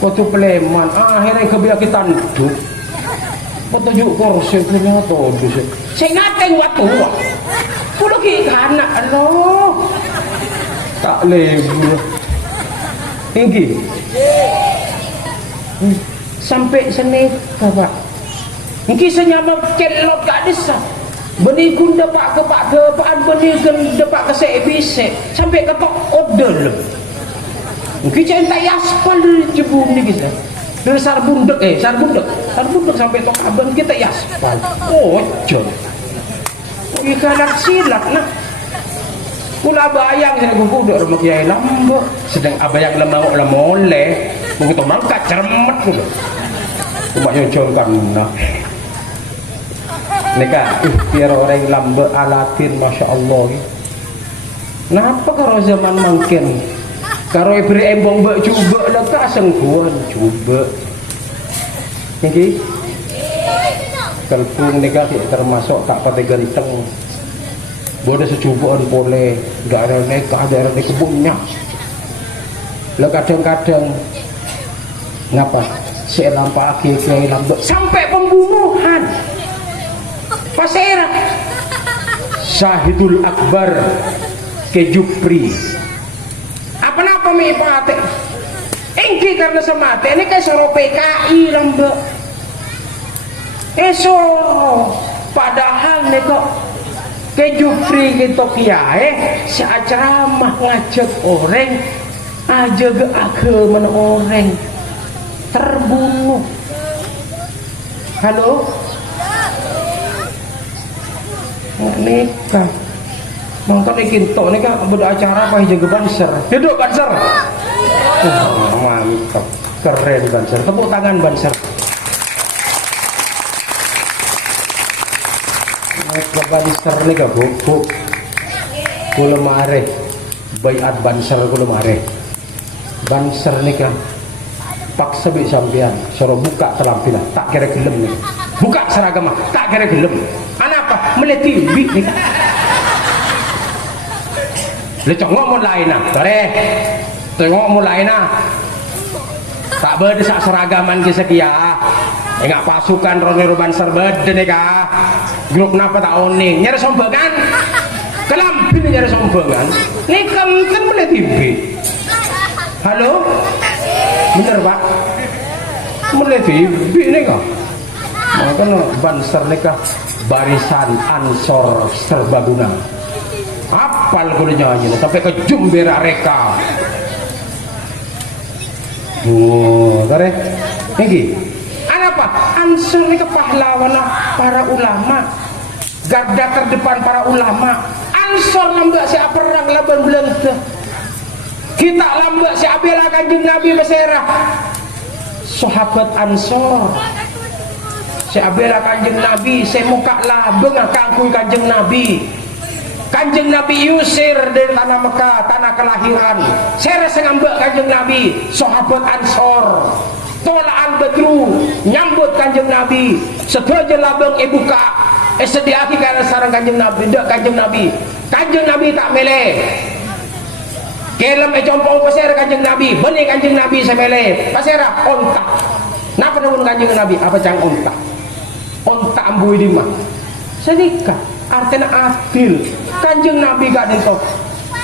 waktu Pleman akhirnya kebiak kita nduk petunjuk kursi punya tuh saya ngateng waktu kulo ki anak lo tak lebu tinggi sampai seni Pak mungkin senyama kelot gak desa benih kun depak ke pak depaan benih kun depak ke sebise sampai ketok odol mungkin cinta yaspal dari jebum ni kita dari sarbundek sampai tok abang kita yaspal ojol ikanak silak nah kula bayang saya kudu rumah kiai lambo sedang abayang lemau lemole mungkin orang gak cermet gitu cuma nyoncolkan nah neka biar orang lambe alatin masya Allah kenapa kalau zaman mungkin kalau ibri embong bak coba lah tak sengkuan coba ini kalpung neka termasuk tak pada ganteng boleh secubaan boleh gak ada neka ada di kebunnya lah kadang-kadang ngapa saya lampaki kiai lambe sampai pembunuhan pasera Syahidul Akbar ke Jupri apa-apa mipate engki karena semate ini kayak soro PKI lambe soro padahal nih kok ke Jupri gitu kiai seaceramah ngajak orang aja ke agama orang terbunuh. Halo nikah nonton ikin tok nikah beracara apa jaga banser duduk banser mantap keren banser tepuk tangan banser nikah banser nikah bubuk kula mare bayat banser kula mare banser nikah paksa bi sampean suruh buka telampilan tak kira gelem nih buka seragam tak kira gelem apa meleti bi nih lecok mulai nah sore tengok mulai nah tak berdesak seragaman kesekia enggak pasukan ronero banser bede nih kah grup napa tak oning nyari sombongan kelampin nyari sombongan nih kan meleti bi halo bener pak meleti bi nih kah makanya banser nih kah barisan ansor serbaguna apal kudu nyanyi sampai ke Jumbera Reka kare ini apa ansor ini kepahlawan para ulama garda terdepan para ulama ansor lambak si perang laban bulan kita lambak si abela kanjeng Nabi beserah sahabat ansor saya bela kanjeng Nabi, saya muka labeng kangkui kanjeng Nabi. Kanjeng Nabi yusir dari tanah Mekah, tanah kelahiran. Saya rasa ngambek kanjeng Nabi, sahabat Ansor. Tolaan Badru, nyambut kanjeng Nabi. Setuju labeng buka, sediaki karena sarang kanjeng Nabi, tidak kanjeng Nabi. Kanjeng Nabi tak meleh. Kelem compong pasir kanjeng Nabi, benih kanjeng Nabi saya meleh. Pasirah ontak. Napa namun kanjeng Nabi? Apa cang ontak? Ontak ambui di mah sedikit artinya adil kanjeng Nabi gak nentok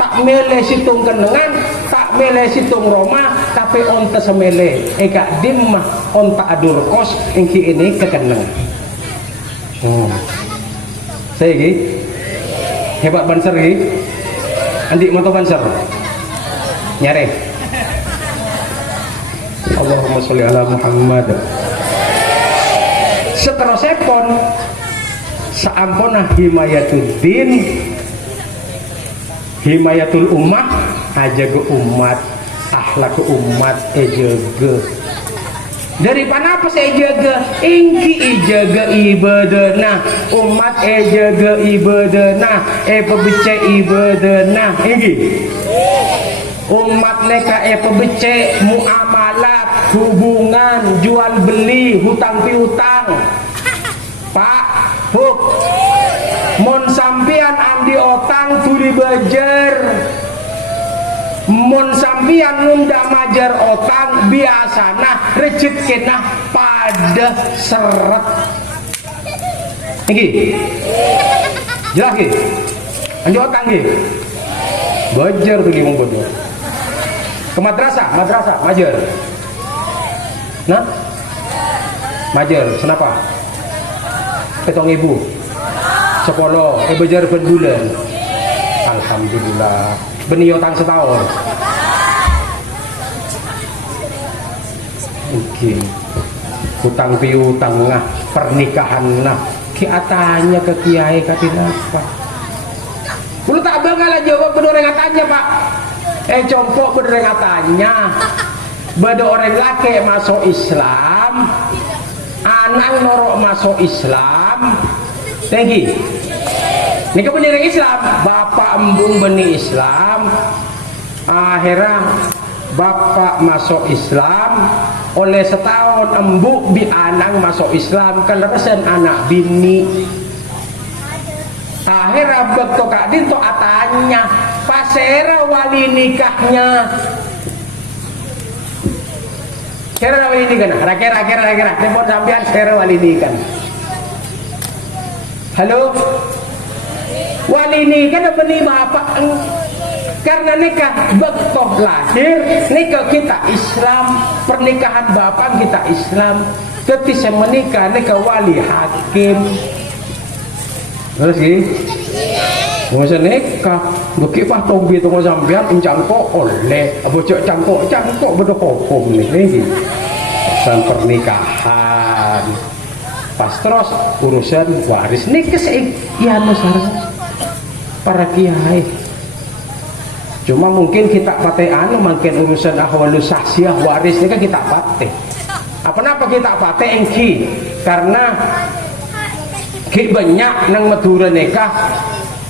tak mele situng kenengan tak mele situng Roma tapi onta semele gak dimah onta adur kos ingki ini kekeneng saya gini hebat banser gini andi moto banser nyare Allahumma sholli ala Muhammad seterusnya pon saampona himayatuddin himayatul ummah aja ke umat akhlak ke umat ejaga dari mana apa saya jaga ingki ijaga ibadana umat ejaga ibadana pebece ibadana ingki umat mereka pebece muamalat hubungan jual beli hutang piutang pak huk mon sampian andi otang turi bajar mon sampian nunda majar otang biasana recit kena pada seret ini jelas ki andi otang ki bajar tuh ngomong bodoh ke madrasah majar nah majar kenapa ketong ibu sepolo bejar ben bulan alhamdulillah benio tang setahun oke hutang piutang nah pernikahan nah kiatanya ke kiai katinapa lu tak bangala jawab bener yang tanya pak compok bener yang tanya beda orang laki masuk Islam, anak norok masuk Islam, tinggi. Ini kebenaran Islam, bapak embung benih Islam, akhirnya bapak masuk Islam, oleh setahun embuk bi anak masuk Islam, keleresan anak bini. Akhirnya begitu kak dinto atanya, pasera wali nikahnya. Kira wali nikah, kira, telepon sampean sera wali nikah. Halo. Wali nikah benih bapak karena nikah betul lahir nikah kita Islam, pernikahan bapak kita Islam, ketika menikah nikah wali hakim. Terus sih masa nikah bukit patong gitu mau sampean encangkok oleh bocok cangkok bedo hukum nih urusan pernikahan pas terus urusan waris nikah sekian besar para kiai. Cuma mungkin kita pakai mungkin urusan ahwalus sahsiah waris ini kan kita pakai. Apa kita pakai engki? Karena ki banyak nang Madura nikah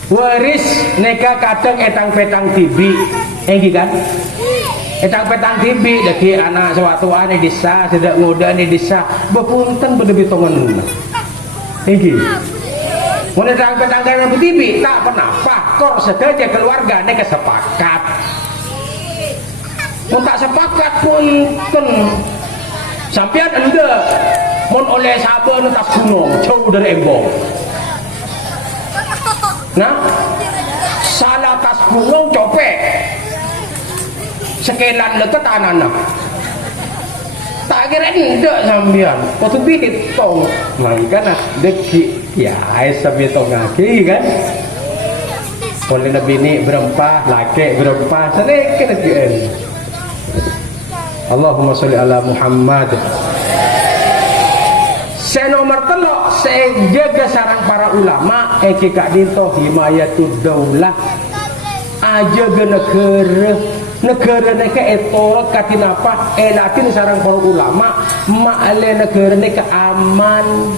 waris nikah kadang etang petang tibi, engki kan? Etang petang tibi daki anak suatu ane desa sedak ngoda ane desa bepunten bede tongan. Engki. Mulai tangga-tangga yang bertibi tak pernah fakor sedaja keluarga ini kesepakat. Mau tak sepakat pun sampian ende mon oleh sabar atas gunung jauh dari embong. Nah salah atas gunung copek sekelan leket anak-anak. Tak kira enggak sampean waktu dihitung makanya deki ya sampai hitung lagi kan boleh nabi ini berempat laki berempat sedikit lagi. Allahumma sholli ala Muhammad. Senomor telok sejaga sarang para ulama kak dinto himayatud daulah aja ke negara neka etorot katinapa latin sarang para ulama ma'ale negara neka aman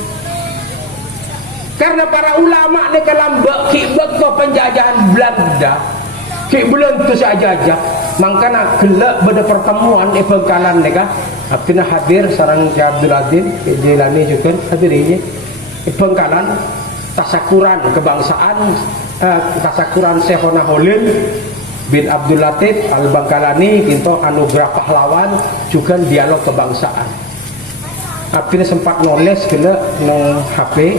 karena para ulama neka lambak kibak to penjajahan Belanda ki belum tu sajajah makanya gelak pada pertemuan Bengkalan neka abdina hadir sarang Abdul Adil Jilani juga hadir ini Bengkalan tasakuran kebangsaan tasakuran Syekhona Holil bin Abdul Latif Al-Bangkalani itu anugerah pahlawan juga dialog kebangsaan. Akhirnya sempat nulis kena nang HP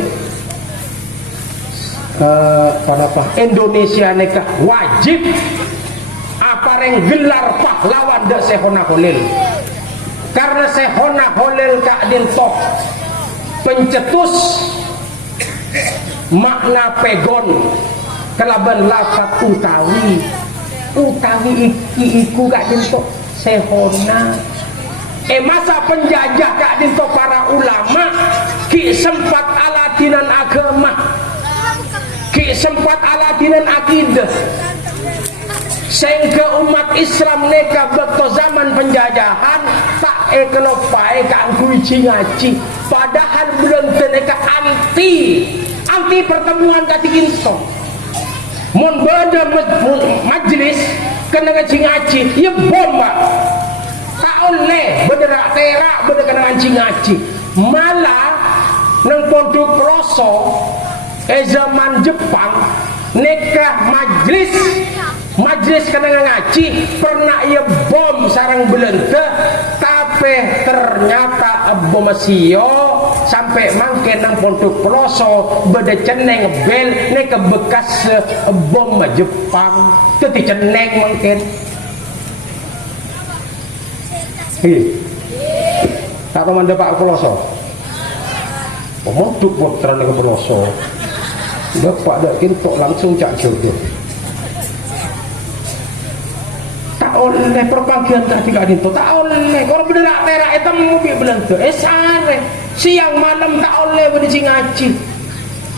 apa Indonesia nikah wajib apa yang gelar pahlawan de Syekhona Holil karena Syekhona Holil kak dintok pencetus makna pegon kelaban lafat utawi iku gak dintok Syekhona masa penjajah gak dintok para ulama ki sempat aladinan agama ki sempat aladinan akidah sehingga umat Islam neka waktu zaman penjajahan tak kelopai kangkui ngaji padahal belum teneka anti pertemuan katiginto mon beda majlis kena ngaji ya bomba tak oleh bederak terak beda kena ngaji malah nang pondok Ploso zaman Jepang nikah majlis kena ngaji pernah ya bom sarang Belanda tapi ternyata bom sio sampai mangke nang pondok Ploso beda ceneng bel neka bekas bom Jepang itu ceneng mangke tak teman Pak Ploso pemoduk buat terang ke Ploso bapak dak kintok langsung cak jodoh tak oleh perpanggian tak tinggal itu tak oleh kalau benerak terak itu mobil Belanda sare siang malam tak oleh berdisi ngaji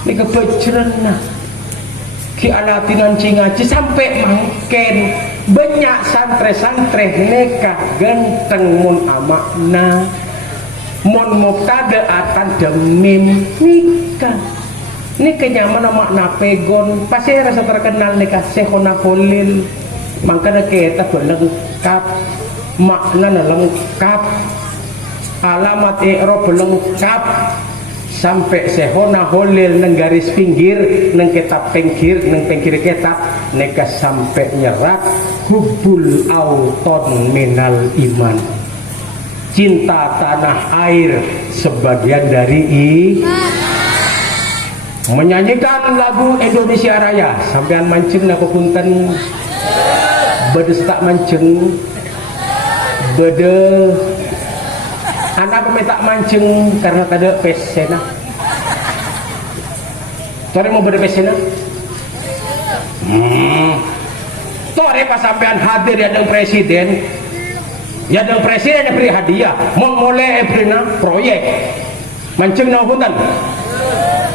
ini kebejrena ki alatinan ngaji sampai mangken banyak santri-santri nikah genteng mun amakna mon mubtada atan demim nikah nyaman makna pegon pasti rasa terkenal nikah Syekhona Khalil makanya kita lengkap makna lengkap alamat i'rab lengkap sampai Syekhona Khalil nang garis pinggir nang kitab pinggir nang pinggir kitab nikah sampai nyerat hubbul auton minal iman, cinta tanah air sebagian dari menyanyikan lagu Indonesia Raya sampean mancing aku punten bedes tak mancing bede anak pemetak mancing karena kada pesena tore mau bede pesena tore pas sampean hadir ya dengan presiden yang beri hadiah mau mulai ebrina proyek mancing na punten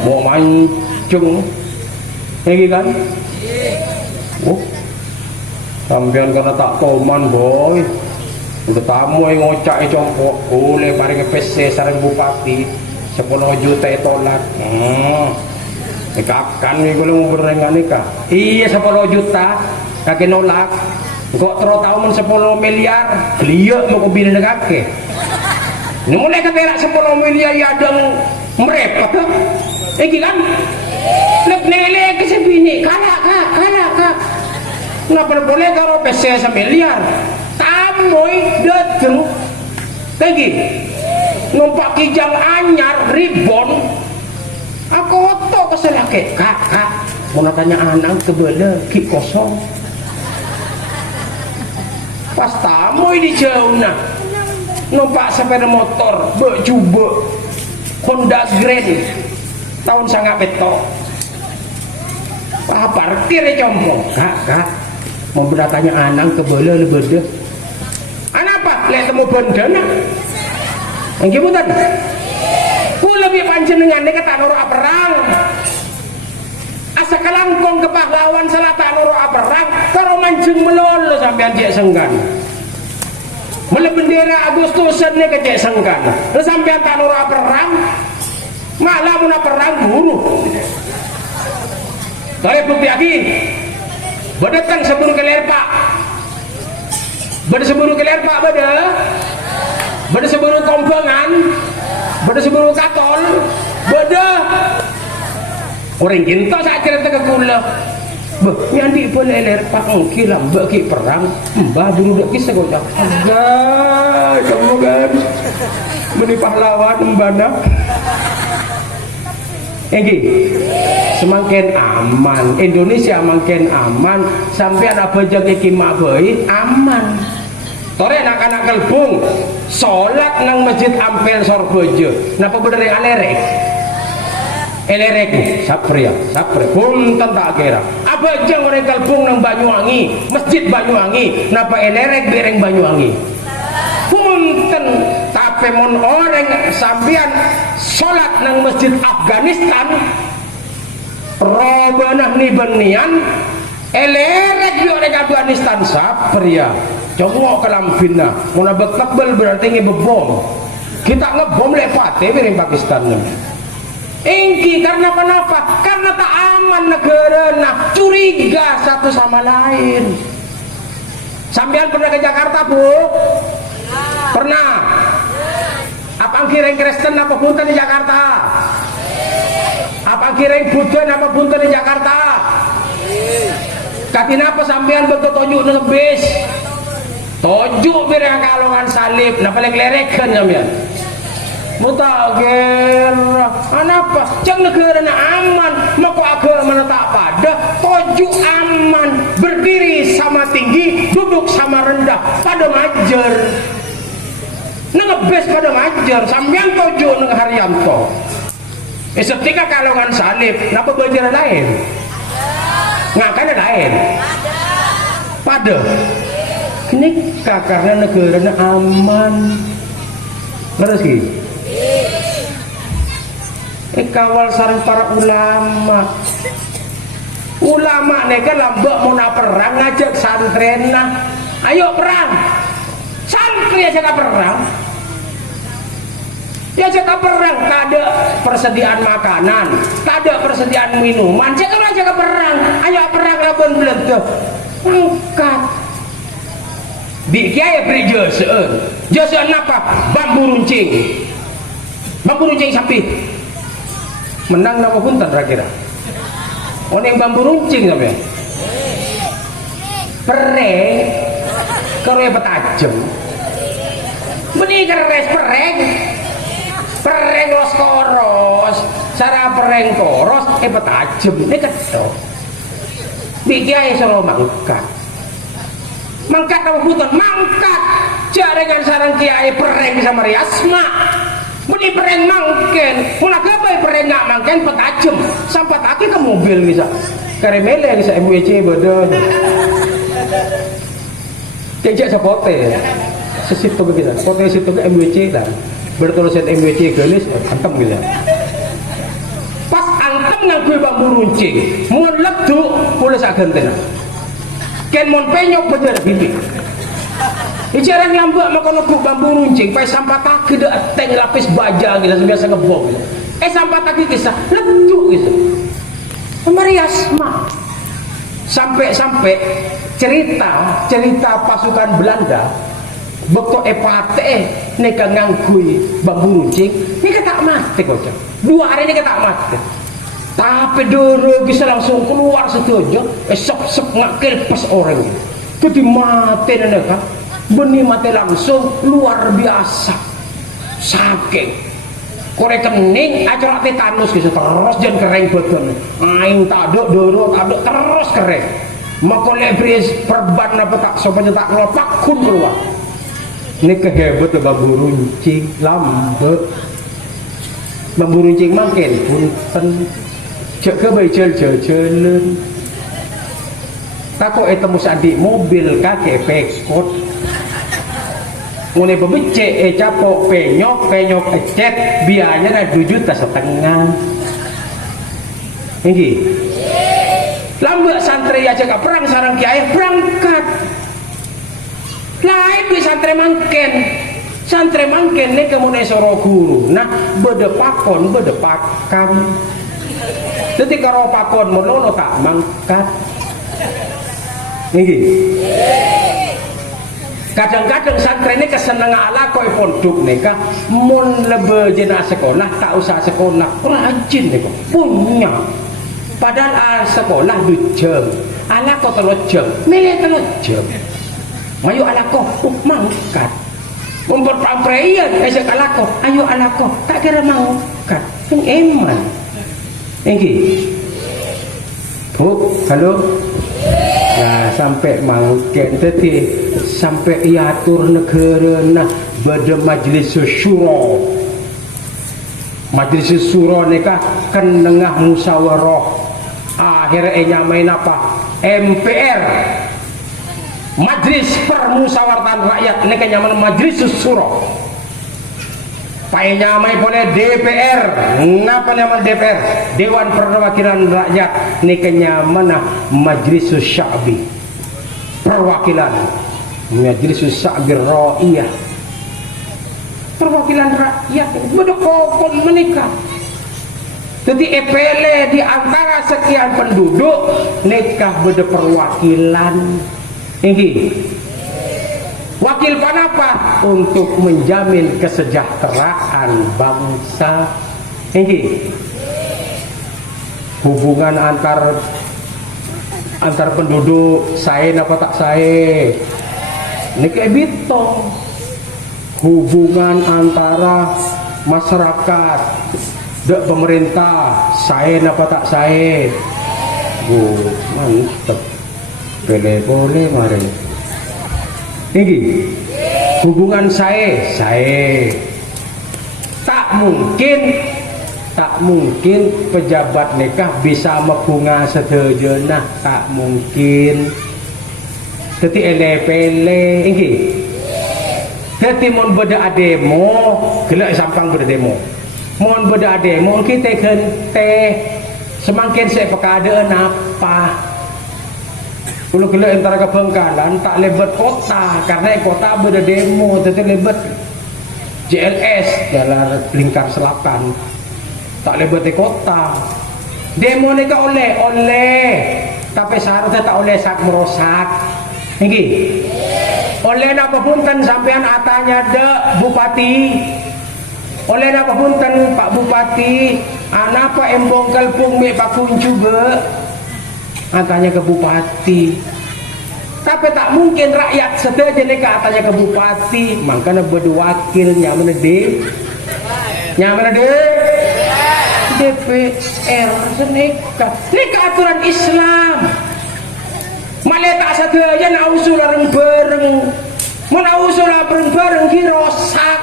mau mancing ini kan oh sampean karena tak toman boy udah tamu yang ngocak compok boleh paling PC sarang bupati 10 juta tolak kapan nih kalau mau berenang nikah iya 10 juta kakek nolak kok terus tahu men 10 miliar liuk mau kubina kake ini mulai keterak 10 miliar ya ada merepot ini kan lek nele ke sebini kalah kak ngapa boleh kalau PC 1 miliar tamoy dateng lagi numpak kijang anyar ribon aku oto kesalah kak mau tanya anak kebele ki kosong pas tamoy di jauh nah numpak sepeda motor bejuba Honda Grand tahun sangat betok parkir ya compong kak mau bertanya anak kebele lebede anak apa lihat temu bendana yang gibutan ku lebih panjenengan dia kata noro perang asa kelangkong ke pahlawan salah tak noro perang karo mancing melolo sampai anjek senggan mele bendera Agustusan nih kecek senggan terus sampai tak noro perang malah muna perang buruh tapi bukti lagi berdatang sebelum keler pak sebelum keler pak sebelum kombangan sebelum katol orang kita saat cerita ke kula nyandi boleh ler pak ngkilam bagi perang mbah dulu dak kisah kok agak kamu kan meni pahlawan mbana semakin aman Indonesia makin aman sampai ada bajak kima baik aman tore anak-anak kelbung sholat nang masjid Ampel Sorbojo napa bener yang elerek sapria punten tak kira abajang orang kelbung nang Banyuwangi masjid Banyuwangi napa elerek bereng Banyuwangi punten tapi mon orang sambian sholat nang masjid Afghanistan robanah ni benian elerek di orang Afghanistan sapria cowok kelambina mau nabek tebel berarti ngebom kita ngebom lepat dari Pakistan ingki karena apa? Karena tak aman negara nah curiga satu sama lain sampean pernah ke Jakarta bu? Pernah? Apa kirain Kristen apa punten di Jakarta? Apa kirain Buddha apa punten di Jakarta? Katina apa sampean bentuk tojuk nebis tojuk birang kalongan salib nah paling lerekan sampean mutager apa cang negara na aman maka agama tak pada tojuk aman berdiri sama tinggi duduk sama rendah pada majer ngebes pada majer sampean tojuk neng Haryanto setika kalongan salib napa bajar lain ngakana lain pada nikah karena negara aman terus kawal sarang para ulama ulama neka lambak mau perang ngajak santren nah ayo perang santri aja perang ya jaga perang kada persediaan makanan kada persediaan minuman jaga perang ayo perang labon beletuh angkat di kiai beri jose apa bambu runcing sapi menang nama punten kira-kira orang yang bambu runcing sampai pereng kalau yang petajem benih keres pereng los koros cara pereng koros petajem ini ketok di kiai suruh mangkat nama punten mangkat jaringan sarang kiai pereng bisa meriasma meni pereng mangken pula gabai pereng gak mangken petajem sampai taki ke mobil bisa karemele bisa MWC badan kejak sepote sesitu begitu pote situ ke MWC dan bertulisan MWC gelis antem gitu pas antem yang gue bambu runcing mau leduk boleh sak gentena ken mon penyok bener bibi jarang lambak makan nukuk bambu runcing pai sampah taki dah teng lapis baja gitu biasa ngebom sampah taki kisah leduk gitu meriasma sampai cerita pasukan Belanda bekok epate neka ngangkui bambu runcing ini tak mati kocak 2 hari ini tak mati tapi dulu bisa langsung keluar setuju sep ngakil pas orang itu dimati neka benih mati langsung luar biasa saking korek kening acara tetanus gitu terus jangan kering badan aing tak ada doro tak ada terus kering maka lebris perban apa tak sopan tak ngelopak kun keluar ini kehebat bambu runcing lambe bambu runcing makin punten cek ke jalan tak kok tembus adik mobil kakek pekot mulai bebecek capok penyok ecet biayanya 2,5 juta ini lambak santri aja gak perang sarang kiai berangkat lain di santri mangken ini kemudian soro guru nah bedepakan jadi kalau pakon melono tak mangkat ini kadang-kadang santri ini kesenangan ala koi pondok neka mon lebe jenah sekolah tak usah sekolah rajin neka punya padahal sekolah 2 jam ala kau 3 jam milih 3 jam ayo ala kau mangkat memperpampreyan esek ala kau ayo ala kau tak kira mangkat yang eman ini halo nah sampai mangken tadi sampai iatur negara nah pada majlis syuro nikah kenengah musyawarah akhirnya nyamain apa MPR Majlis Permusyawaratan Rakyat nikah nyaman majlis syuro payah nyamai boleh DPR ngapa nyaman DPR Dewan Perwakilan Rakyat nikah nyaman majlis syabi perwakilan majlis syabi ra'iyah perwakilan rakyat berdekokon menikah jadi EPL di antara sekian penduduk nikah berde perwakilan ini wakil panapa untuk menjamin kesejahteraan bangsa ini hubungan antar penduduk saya apa tak saya ini kayak bitong hubungan antara masyarakat dan pemerintah saya apa tak saya mantep boleh mari ini hubungan saya tak mungkin pejabat nikah bisa membunga sedejana tak mungkin jadi ele-pele ini jadi mau beda demo gelak sampang beda demo mau beda demo kita gente semakin saya pekadaan apa kalau gila antara kebengkalan tak lebat kota karena kota beda demo tapi lebat JLS dalam lingkar selatan tak lebat kota demo ni oleh tapi seharusnya tak oleh sak merosak ini oleh apa punten sampean atanya de bupati oleh apa punten Pak Bupati anak apa embong kalpung me pakun juga atanya ke bupati tapi tak mungkin rakyat sedaja ni katanya ke bupati makanya berwakil nyaman DPR senika ini keaturan Islam malah tak sedaja nausul bareng menausul bareng kirosak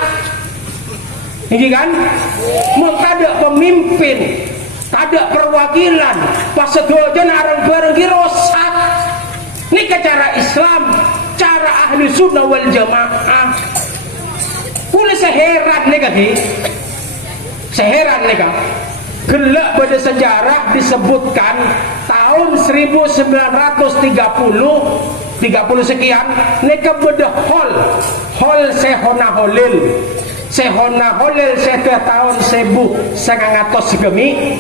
ini kan mau ada pemimpin tak ada perwakilan pas sedojan arang-barang dirosak ini ke cara Islam cara ahli sunnah wal jamaah boleh seheran nih gelak pada sejarah disebutkan tahun 1930 sekian neka beda hol Sehona Holil tahun 1900 gemi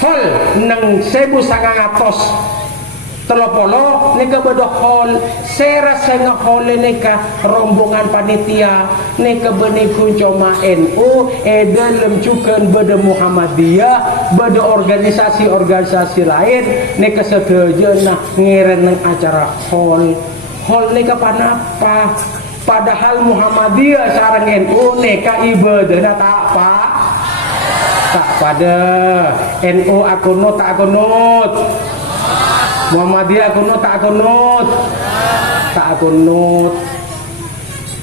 hol nang 1900 telopolo neka beda hol serasa ngahole neka rombongan panitia neka benih kuncoma NU dalam cukan beda Muhammadiyah beda organisasi lain neka setuju nah ngeren nang acara hol neka panapa padahal Muhammadiyah sarang NU neka ibadah tak pada NU akunut tak akunut Muhammadiyah tak akunut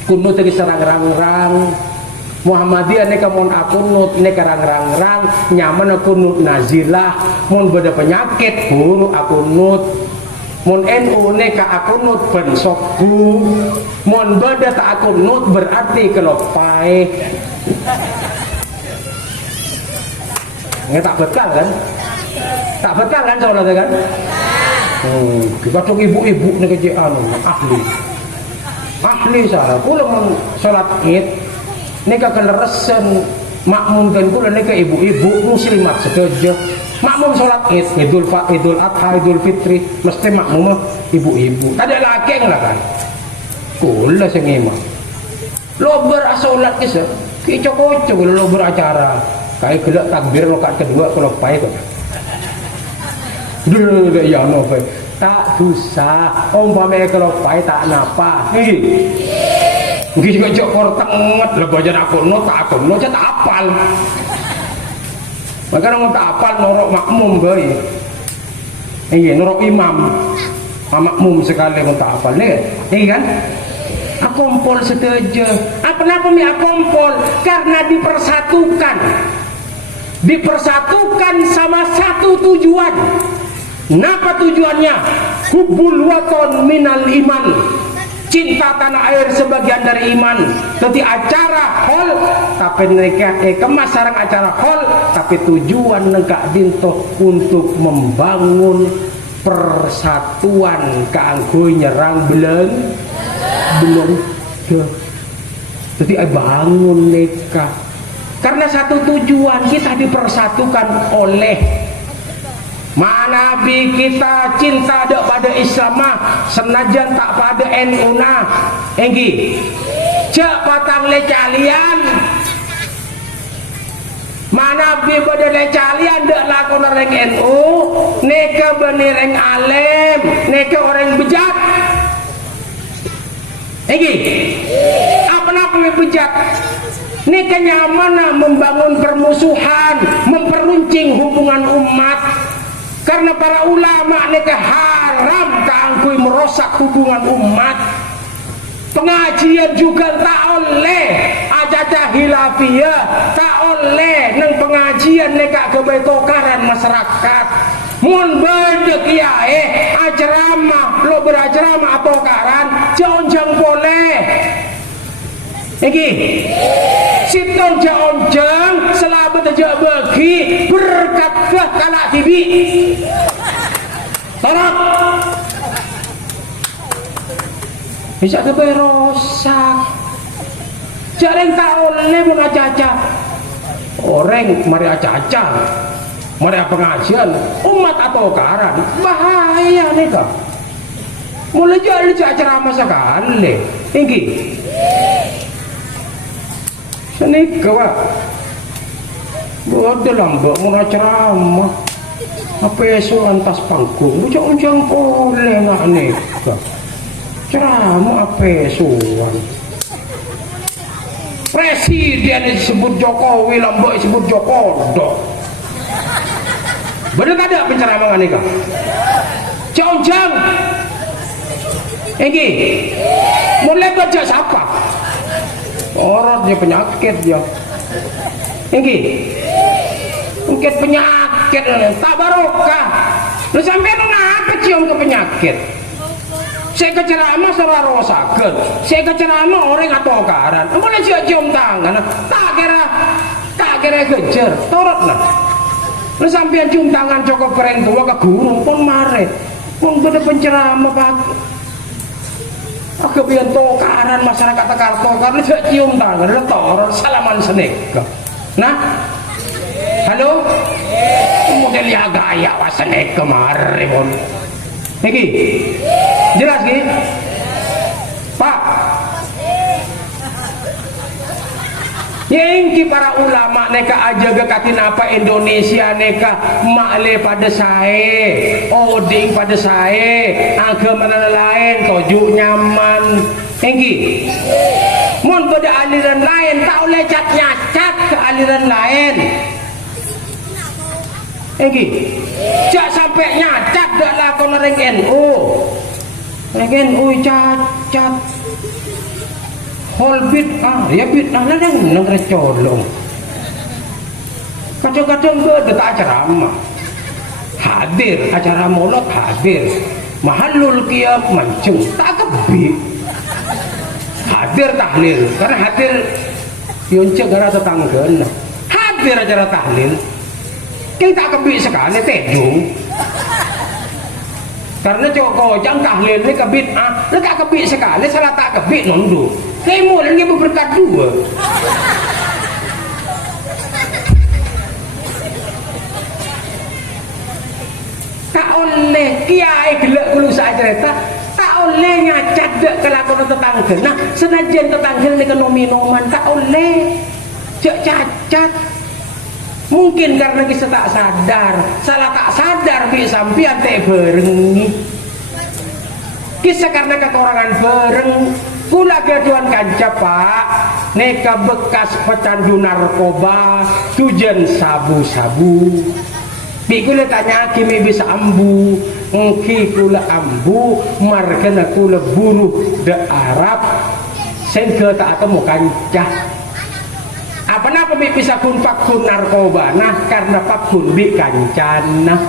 kunut lagi serang-rang Muhammadiyah neka mon akunut neka rang-rang nyaman akunut nazilah mon beda penyakit buruk akunut mon NU neka akunut pensokku mon beda tak akunut berarti kelopai nggak tak betul kan saudara kan kita tuh ibu-ibu nih kerja ahli sarah pulang sholat id neka keleresan makmum dan pula neka ibu-ibu muslimat setuju makmum sholat id idul adha idul fitri mesti makmum ibu-ibu ada laki yang lah kan pula sengima lo berasolat kisah kicok-kocok lo beracara kayak gelak takbir lokat kedua kalau pahit dulu ya no tak susah umpamanya kalau pahit tak napa mungkin juga jokor tenget lebajan aku tak apal maka orang tak apal norok makmum boy norok imam makmum sekali orang tak apal nih kan akompol setuju kenapa mi akompol karena dipersatukan sama satu tujuan. Napa tujuannya? Hubbul waton minal iman, cinta tanah air sebagian dari iman. Jadi acara hol tapi mereka kemas sarang acara hol tapi tujuan negak dintoh untuk membangun persatuan keanggo nyerang belum jadi bangun mereka karena satu tujuan kita dipersatukan oleh Nabi kita cinta ada pada Islam senajan tak pada NU cek patang lecalian Nabi pada lecalian dak lakon orang NU neka benereng alim neka orang bejat apa namanya bejat neka nyaman membangun permusuhan memperuncing hubungan umat karena para ulama neka haram keangkui merosak hubungan umat pengajian juga tak oleh ajadah hilafiyah tak oleh neng pengajian neka kebetokaran masyarakat mun bedek yae acerama lo beracerama atokaran jonjang boleh siton jonjang selama betajak bagi berkat ke kalak tibi tolak bisa keberosak jarang tak oleh menacaca orang mari acaca mari pengajian umat atau karan bahaya nih kak mulai jadi ceramah sekali tinggi seni kawak bodoh lah mbak mau ceramah apa esok antas panggung ujung-ujung boleh nggak nih ceramah apa esok presiden disebut Jokowi lah mbak disebut Jokodo bener ada penceramaan nih kak jauh-jauh ini mulai baca siapa orang dia penyakit dia ini mungkin penyakit tak barokah lu sampai lu ngapa cium ke penyakit saya keceramah seorang rosakan saya keceramah orang atau karan boleh cium tangan tak kira kejar torot lah lu sampai cium tangan cukup keren tua ke guru pun mare pun bener penceramah pak kemudian tokaran masyarakat Tekarto karena dia cium tangan torot salaman senek nah halo model ya gaya wasenek kemarin ini jelas gini pak yang para ulama neka aja gekatin apa Indonesia neka makle pada saya oding pada saya agama lain tojuk nyaman tinggi mun pada aliran lain tak oleh cat ke aliran lain tinggi jak sampai nyacat dak lakon orang NU cacat hol bid'ah ya bid'ah lah nang recolong kadang-kadang gue tak ceramah hadir acara maulid hadir mahallul qiyam mancung tak kebi hadir tahlil karena hadir yonce gara tetangga hadir acara tahlil kita kebi sekali tedung karena Joko jangan tahlil ini kebit lu tak kebit sekali salah tak kebit nundu kemu lagi berkat dua tak oleh kiai gelak kulu saat cerita tak oleh ngacat dek kelakuan tetangga nah senajan tetangga ini kenominoman tak oleh cek cacat mungkin karena kita tak sadar salah tak sadar bisa sampian teh berengi kisah karena kekurangan bereng kula gaduan kanca pak neka bekas pecandu narkoba tujuan sabu-sabu kula tanya kimi bisa ambu engki kula ambu markena kula buruh de Arab sen ke tak temu kanca apa napa bisa kun pakun narkoba nah karena pakun bi kancana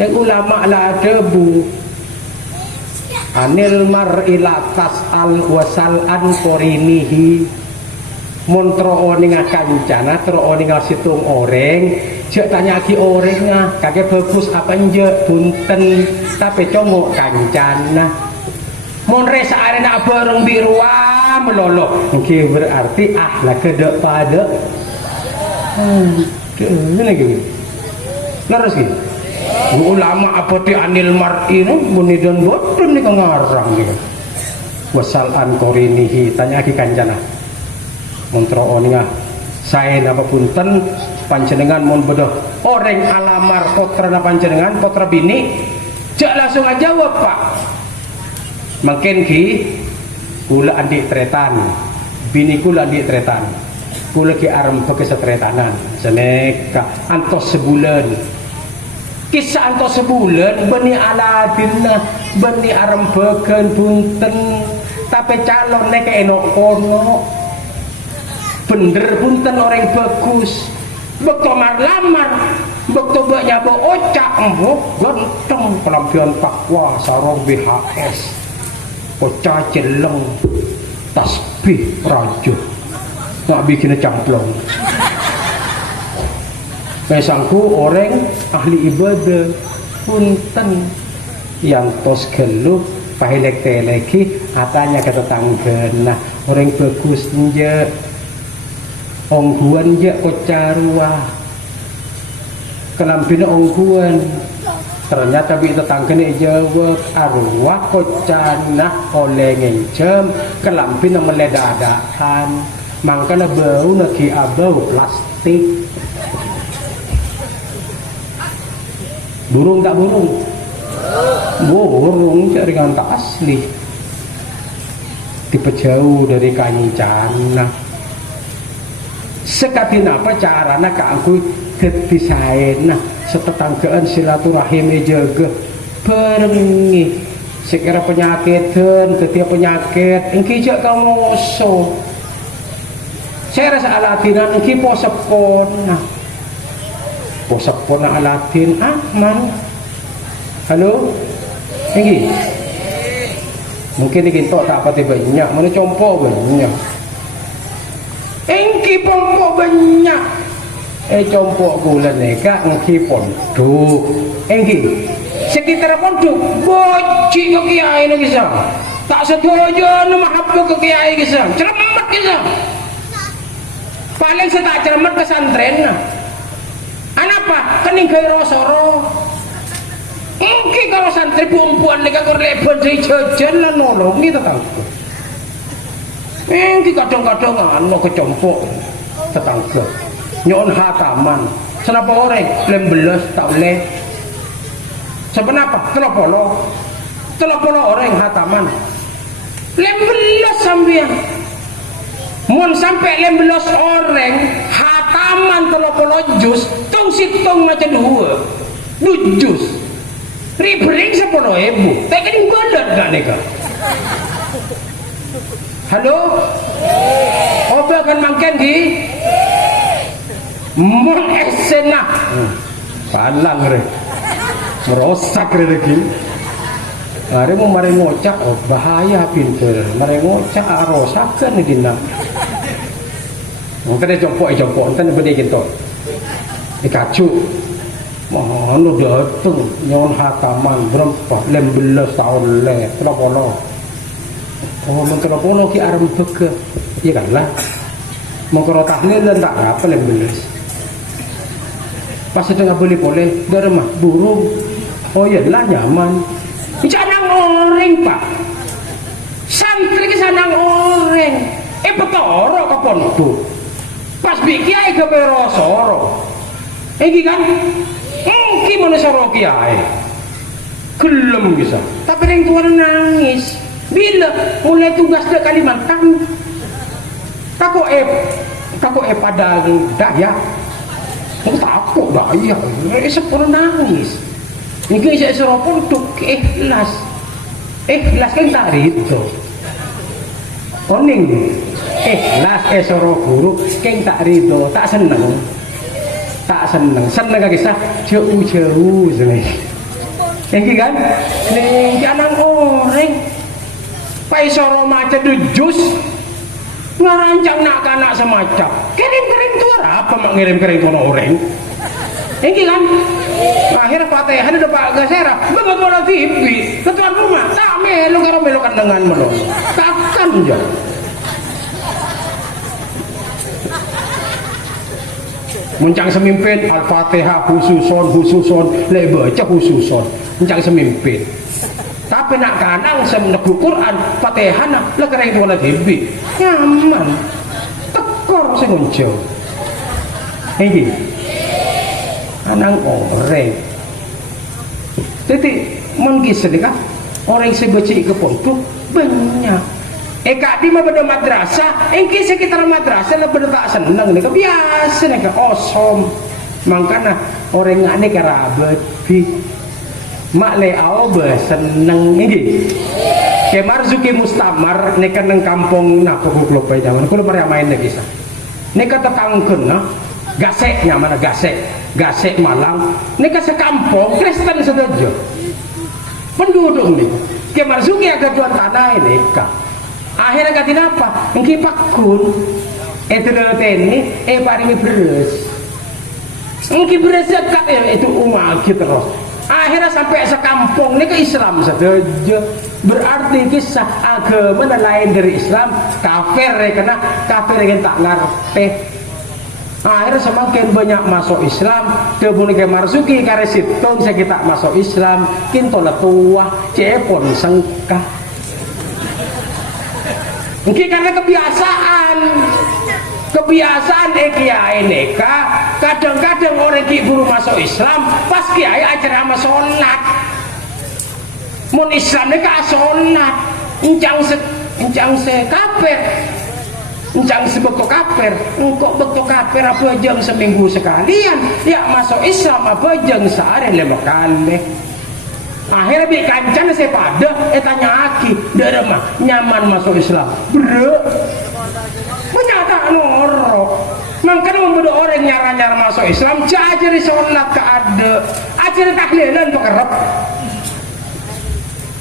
yang ulama lah debu anil mar'ila tas'al wasal an korinihi montro oninga kancana tro oninga situng oreng cek tanya ki orengnya kakek bagus apa nje punten tapi congok kancana monresa arena bareng birua melolok oke berarti lah kedek pada ini lagi laras gitu ulama apa di anil mar'i buni dan bodoh nih ngarang gitu wasal an korinihi tanya ki kancana montro oninga saya nama punten panjenengan mon bedoh orang alamar kotra na panjenengan kotra bini jak langsung aja jawab pak makin ki kula adik tretan bini kula adik tretan kula ki arem pakai setretanan seneka antos sebulan kisah antos sebulan beni Aladin beni arem beken punten tapi calon neka enok kono bener punten orang bagus bekto marlamar bekto banyak ocak empuk ganteng pelampian takwa sarong BHS ocak celeng tasbih rajo nak bikin camplong. Mesangku orang ahli ibadah punten yang tos geluh pahilek teleki katanya ke tetangga. Nah orang bagus nje ongguan je kocarua kelampina ongguan ternyata bi tetanggane jawab arwah kocanah oleh ngencem kelampina meledadakan mangkana bau naki abau plastik burung tak burung burung jaringan tak asli tipe jauh dari kancana sekati apa carana keangku ketisain nah setetanggaan silaturahim jaga perengi sekira penyakit dan ketia penyakit engki jak kamu so saya rasa alatinan engki posepon nah posepon alatin man halo engki mungkin ini tak apa banyak mana compok banyak engki pompok banyak compok bulan neka engki pondok engki sekitar pondok boci ke kiai ni kisah tak setuju nama habuk ke kiai kisah cermat kisah paling setak cermat pesantren nah anapa kening gairo soro engki kalau santri perempuan neka korlebon dari jajan lah nolongi tetangga engki kadang-kadang anu kecompok tetangga nyon hataman senapa orang lembeles tak boleh sebenapa telopolo orang hataman lembeles sampean mun sampai lembeles orang hataman telopolo jus tung situng macam dua jus ribring 10.000 tak kena godat gak neka halo obat kan mangken di mun esena palang re merosak re lagi hari mau mari ngocak oh bahaya pinter mari ngocak arosakan ni dina mungkin dia compok enten bede gitu dikacu mohon datang nyon hataman berapa 15 tahun le telopolo oh mentolopolo ki aram beke iya kan lah mengkoro tahlil dan tak apa 15 pas sedang boleh dari mah burung oh iya lah nyaman bicara orang pak santri ke sana orang petoro ke pondok pas bikiai ke berosoro kan gimana soro kiai gelem bisa tapi yang tuan nangis bila mulai tugas ke Kalimantan takut pada daya takut daya sepuluh nangis ini saya suruh pondok ikhlas kan tak itu koning ikhlas suruh guru kan tak ridho tak senang kisah jauh ini kan ini jangan orang pai suruh macam jus ngerancang nak semacam kirim tu apa mak ngirim tu orang ini kan akhirnya Fatihah ada Pak Gasera banget bola TV ketuan rumah tak melukan dengan melo takkan je muncang semimpin Al-Fatihah khususon le baca khususon muncang semimpin tapi nak kanang semeneku Quran Fatihah nak lekereng bola TV nyaman tekor sengunjau ini anang orang jadi mengkisah kan orang sebeci ke pondok banyak kak di mah pada madrasah engki sekitar madrasah lah pada tak seneng nih biasa nih osom makanya orang ngak nih kerabat bi mak leau seneng ini kayak Marzuki Mustamar nih kan neng kampung nah pokok lupa zaman aku lupa main lagi sah nih kata kangkun nah gaseknya mana gasek Malang nih kasih kampung Kristen sedaja penduduk nih kayak Marzuki agak tuan tanah ini kak akhirnya ganti apa? Engki pakun itu dulu ini paringi beres mungkin beres zakat ya itu umat gitu terus akhirnya sampai sekampung ini ke Islam saja berarti kisah agama lain dari Islam kafir ya karena kafir yang tak ngerti akhirnya semakin banyak masuk Islam dia boleh ke marzuki karena situng saya kita masuk Islam kintola tua cepon sengkah mungkin karena kebiasaan kiai neka kadang-kadang orang ki buru masuk Islam pas kiai acara sama sholat mun Islam neka sholat encang se kafir encang sebeko kafir engkau betul kafir apa jam seminggu sekalian ya masuk Islam apa jam sehari 5 kali akhirnya bi kancan saya pada tanya aki dari mah nyaman masuk Islam bro menyata norok makanya membuat orang nyara-nyara masuk Islam ajari sholat ke ada ajari tahlilan pekerap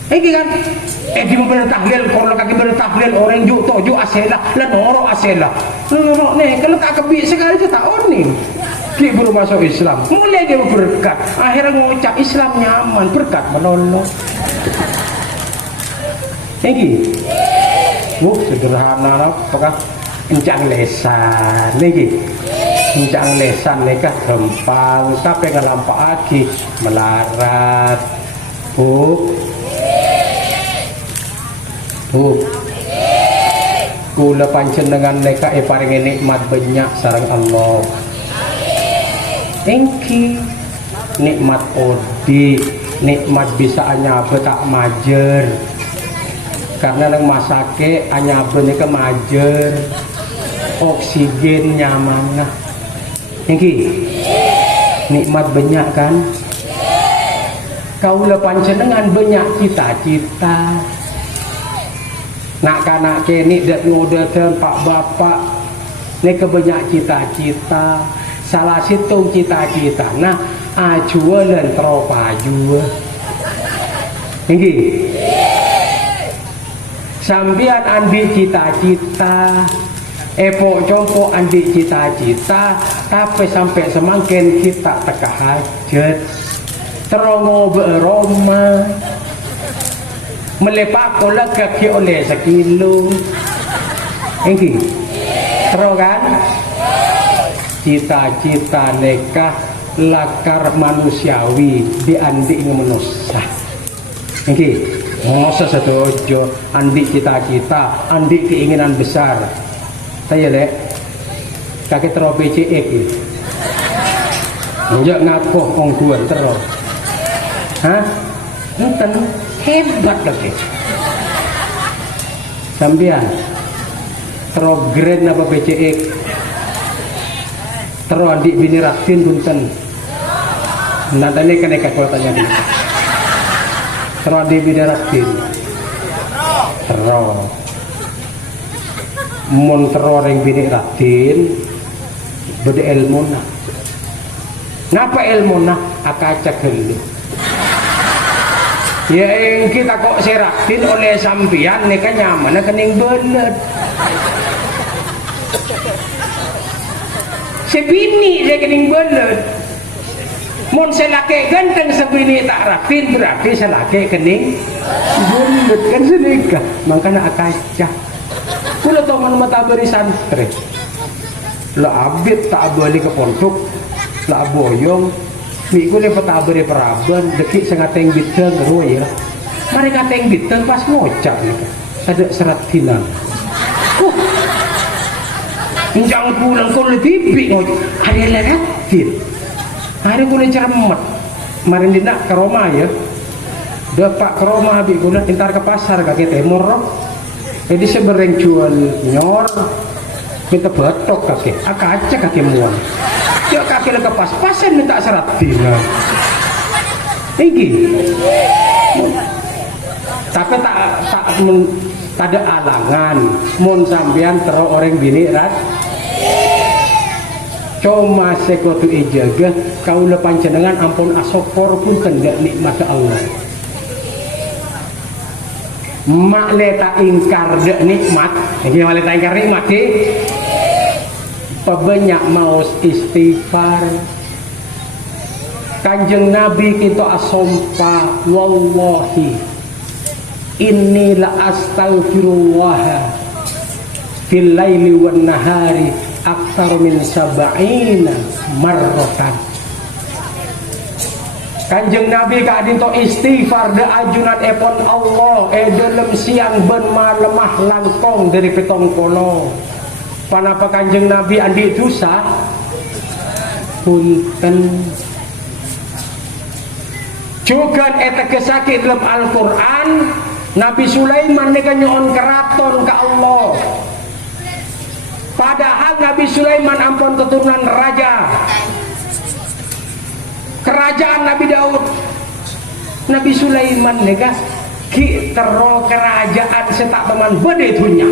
ini kan di membuat tahlil kalau kaki bertahlil orang juk toju aselah lah norok aselah norok nih kalau tak kebi sekali itu tak oni dia baru masuk Islam mulai dia berkat akhirnya ngucap Islam nyaman berkat menolong ini sederhana apakah encang lesan ini encang lesan nikah gampang sampai ngelampak lagi melarat kula panjenengan nikah paring nikmat banyak sareng Allah engki nikmat odi nikmat bisa anyabe tak majer karena nang masake anyabe nika majer oksigen nyaman nah engki nikmat banyak kan kaula panjenengan banyak cita-cita nak kanak kini dak ngodaten pak bapak nika banyak cita-cita salah situng cita-cita nah ajua dan tropaju ini sambian andi cita-cita epok compo andi cita-cita tapi sampai semakin kita teka hajat terongo beroma melepak kola kaki oleh sekilo ini terus kan cita-cita nekah lakar manusiawi diandi manusia ini masa setuju andi cita-cita andi keinginan besar saya dek kaki terus BCX enggak ngaku ongguan terus hah enten hebat lagi sambian terus grand apa BCX terus adik bini rakin punten nanti ini kan ikat kuatannya dia terus adik bini rakin terus mun terus yang bini rakin beda ilmu nah ngapa ilmu nah akacak helu ya yang kita kok seratin oleh sampian ini kan nyaman kening bener sebini dia kening bener mun selake ganteng sebini tak rapin berarti selake kening bener kan sedikah makanya akacah kula teman mata beri santri lah abid tak boleh ke pondok lah boyong minggu ni peta beri peraban dekik sangat teng biteng ya mereka teng biteng pas ngocak nih ada serat hilang jangan pulang kau lebih big hari leratin hari kau cermat marin dina ke Roma ya dapat ke Roma habis kau entar ke pasar kaki timur jadi sebereng jual nyor minta batok kaki akaca kaki muan dia kaki lagi pas-pasan minta serat dina ini tapi tak ada alangan mun sampean terus orang bini rat cuma sekutu ijaga kaula panjenengan ampun asokor pun tidak nikmat Allah mak leta ingkar dek nikmat ini mak leta ingkar nikmat Pebanyak maus istighfar. Kanjeng Nabi kita asompa, wallahi inni la astaghfirullah fil laili wan nahari aktsar min sab'ina marratan. Kanjeng Nabi kadinto istighfar de ajunan epon Allah dalam siang ben malemah langkong dari petong kono. Panapa Kanjeng Nabi andi dosa punten. Juga eta kesakit dalam Al-Quran, Nabi Sulaiman neka nyoon keraton ke Allah. Padahal Nabi Sulaiman ampun keturunan raja. Kerajaan Nabi Daud. Nabi Sulaiman neka ki tero kerajaan setak teman bede dunya.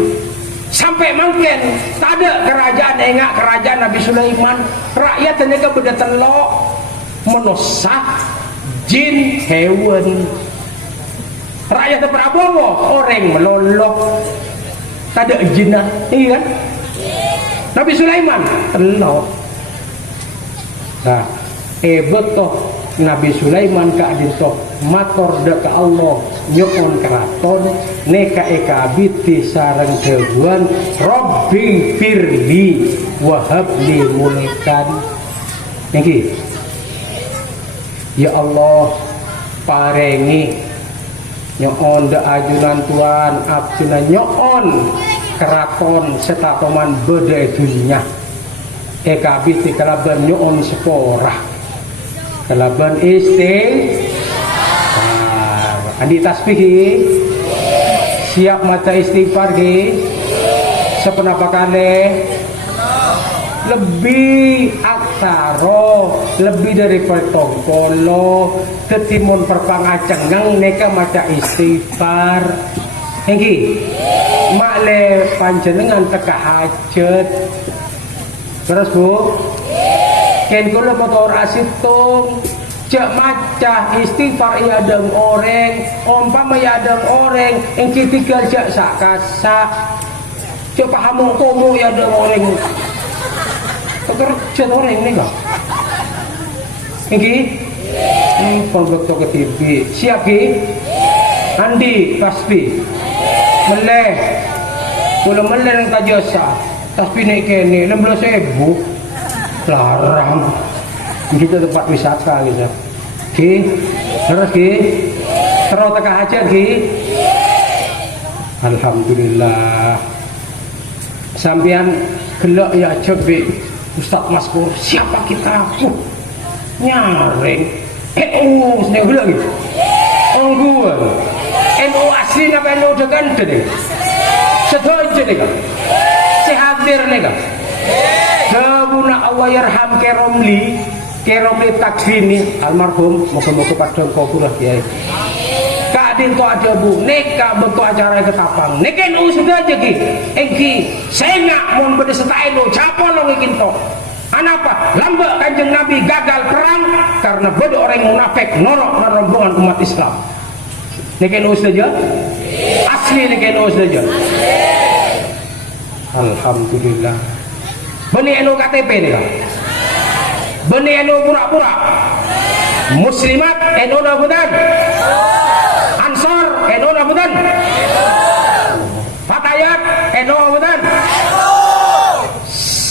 Sampai mungkin tak ada kerajaan enggak kerajaan Nabi Sulaiman. Rakyat neka beda telok menusak jin hewan. Rakyat Prabowo orang melolok tak ada jinah, iya kan? Nabi Sulaiman telok. Nah, betul Nabi Sulaiman keadin toh mator ke Allah nyokon keraton neka eka biti sarang kebuan Robbi firli wahabli mulkan. Niki ya Allah parengi nyoon de ajunan Tuhan abduna nyoon keraton setatoman beda dunia eka biti kalaban nyoon seporah kalaban istighfar. Andi tasbih siap mata istighfar sepenapa kali lebih aktaro lebih dari petongkolo ketimun perpangacengang neka maca istighfar engki makle panjenengan teka hajat terus Bu ken kula motor asitung cek maca istighfar iya deng oreng umpama iya deng oreng engki tinggal cek sakasa cek paham komo iya deng oreng kerja orang ini kok ini pondok to ke TV siap Andi tasbih meleh kula meleh nang tajasa tasbih nek kene 16.000 larang kita tempat wisata gitu terus terus teka hajat alhamdulillah sampean gelak ya coba Ustaz Maskur, siapa kita? Nyaring. Sini gula gitu. Ongguan. asli apa NU dengan dene? Sedojo nih kan? Sehadir nih kan? Kabuna Allah yarham keromli takvini almarhum moga-moga pada kubur kiai. Kadin to ada bu, neka bentuk acara ketapang. Neka nu sudah aja ki, saya nggak mau berdesain lo, capon lo ngikin to. Anapa? Lambak kanjeng Nabi gagal perang karena bodoh orang munafik norok rombongan umat Islam. Neka nu saja, asli neka nu saja. Alhamdulillah. Beni nu KTP nih kan? Beni nu pura-pura. Muslimat nu nabudan. Ansor nu nabudan. Fatayat nu nabudan.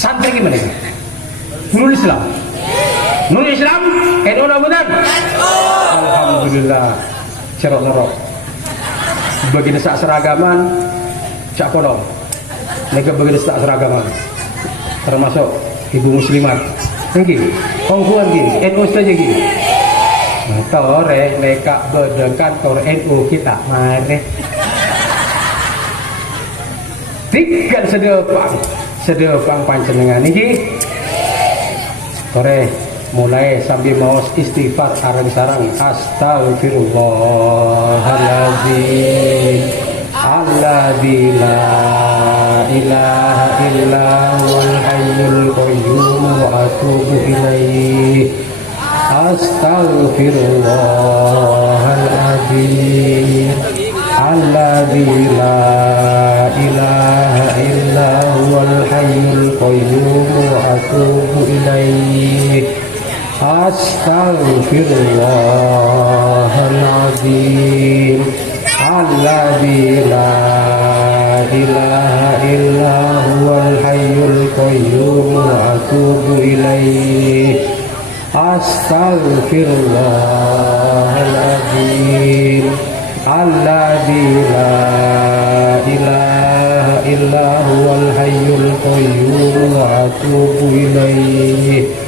Santri gimana? Nurul Islam. Nurul Islam nu nabudan. Alhamdulillah. Cerok norok. Begini sak seragaman cak kono. Mereka begini sak seragaman. Termasuk ibu muslimat. Nggih, ongguan nggih, NU saja nggih. Tore mereka berdekat tore NU kita mari. Tiga sedepang panjenengan niki. Tore mulai sambil mau istighfar sareng-sareng astagfirullahaladzim alladzi la ilaha illa huwal hayyul qayyum wa atubu ilaihi astaghfirullahaladzim alladzi la ilaha illa huwal hayyul qayyum wa Astaghfirullahaladzim alladzi la ilaha illa huwal hayyul qayyum wa atubu ilaih. Astaghfirullahaladzim alladzi la ilaha illa huwal hayyul qayyum wa atubu ilaih.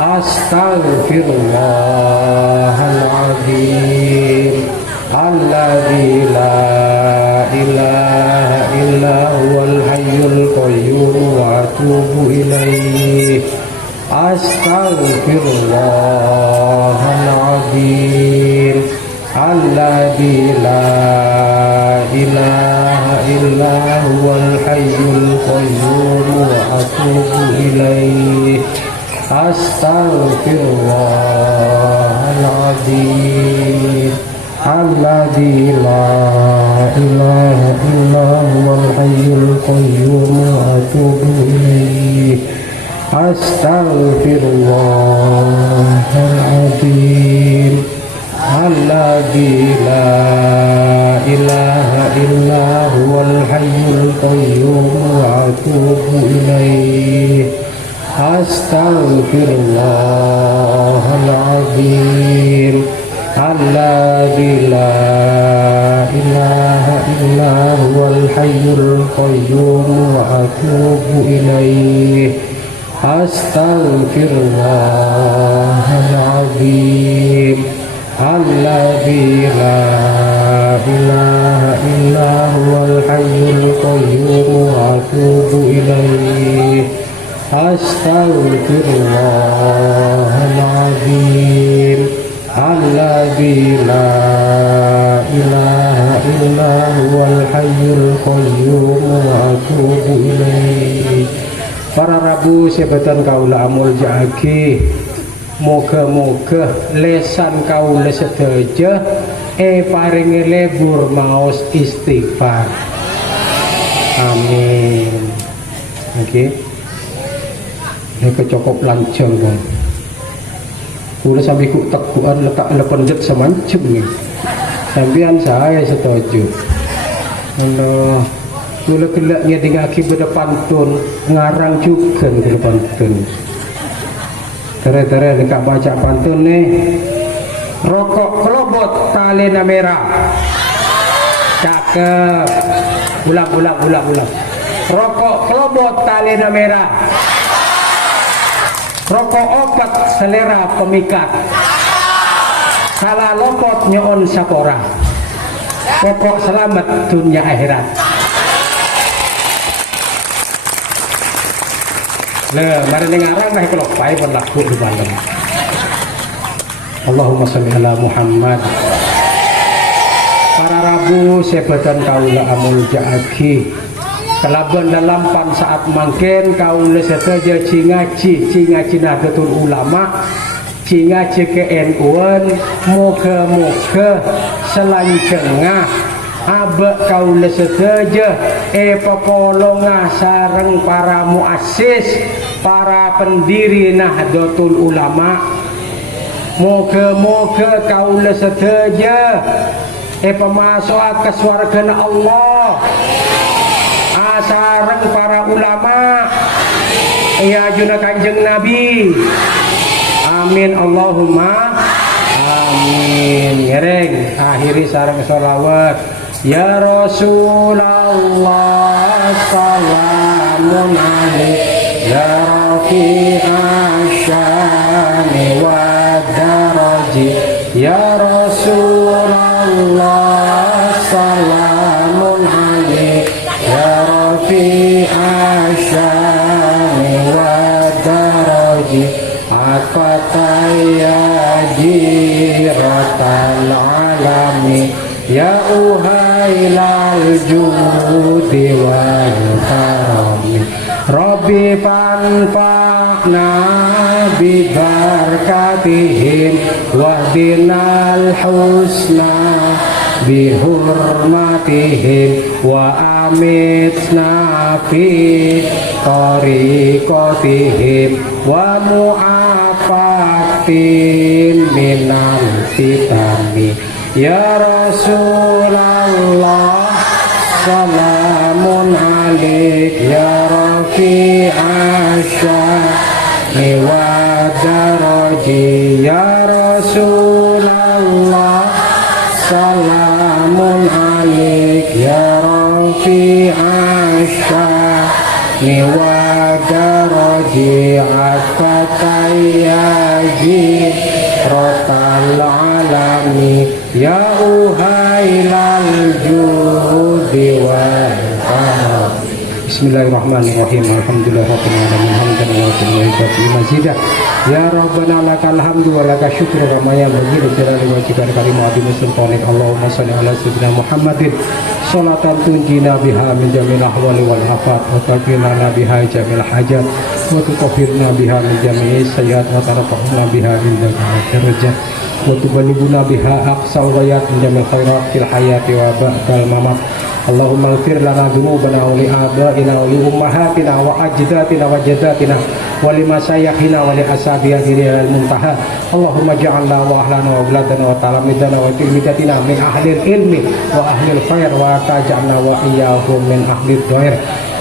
Astaghfirullahaladzim alladzi la ilaha illa huwal hayyul qayyum wa atubu ilaih. Astaghfirullahaladzim alladzi la ilaha illa huwal hayyul qayyum wa atubu ilaih. Astaghfirullahaladzim alladzi la ilaha illa huwal hayyul qayyum wa atubu ilaih. Astaghfirullahaladzim alladzi la ilaha illa huwal hayyul qayyum wa atubu ilaih. Astaghfirullahaladzim alladzi la ilaha illa huwal hayyul qayyum wa atubu ilaih. Astaghfirullahaladzim alladzi la ilaha illa huwal hayyul qayyum wa atubu ilaih. Astaghfirullahaladzim alladzi la ilaha illa huwal hayyul qayyum wa atubu ilaih. Para rabu sebetan kaula amul jagi, moga-moga lesan kaula sedaja paringi lebur maos istighfar. Amin. Oke. Ini kecokop lancang kan. Kula sampai ku tekuan letak lepenjet semancem nih. Sampian saya setuju. Allah. Kula gelaknya dengan akibat pantun ngarang juga ke pantun. Tere-tere dekat baca pantun nih. Rokok kelobot talena merah. Cakep. Ulang. Rokok kelobot talena merah. Rokok obat selera pemikat. Salah lopot nyon sapora. Pokok selamat dunia akhirat. Nah, mari dengarang dah kalau pai berlaku di dalam. Allahumma sholli ala Muhammad. Para rabu sebetan kaula amul jaaki. Kelaban dalam pan saat mangken kaula sedaja cingaci Nahdlatul Ulama, cingaci ke NU-an, moga-moga selanjengah abek kaula sedaja papolonga sareng para muassis, para pendiri Nahdlatul Ulama. Moga-moga kaula sedaja pemasuk ke swargana Allah. Sareng para ulama ya juna kanjeng Nabi. Amin Allahumma amin. Ngereng akhiri sareng sholawat ya Rasulullah salamun alaik ya rafi'ash syani wa daraji ya Rasulullah salamun alaik ya fi asyani wa daraji akataya jiratal alami ya uhailal judi wal karami Rabbi fanfa'na bi barakatihim wahdinal husna bi hurmatihim wa amitna fi tariqatihim wa mu'afat batin minal fitani. Ya Rasulullah salamun alaik ya rafi'asyani wa daraji. Ya Rasulullah salamun alaik ya rafi'asyani wa daraji. Atfatayyaji rotal alami ya uhailal judi wal karam. Bismillahirrahmanirrahim. Alhamdulillahirabbil alamin hamdan wa syukran mazidah. Ya Rabbana lakal hamdu wa lakal syukru kama yanbaghi li jalali wajhika karim wa bi sultanik. Allahumma shalli ala sayyidina Muhammadin sholatan tunjina biha min jamil ahwali wal afat wa taqina biha jamil hajat wa tutahhirna biha min jami'i sayyi'at wa tarfa'na biha indaka darajat wa tuballighuna biha aqsal ghayat min jamil khairat fil hayati wa ba'dal mamat. Allahumma ighfir lana dzunubana wa li abaina wa li ummahatina wa ajdatina wa jaddatina wa li masyayikhina wa li ashabiyatina al muntaha. Allahumma ja'alna wa ahlana wa auladana wa talamidana wa tilmidatina min ahli ilmi wa ahli khair wa taj'alna wa iyyahum min ahli dhair.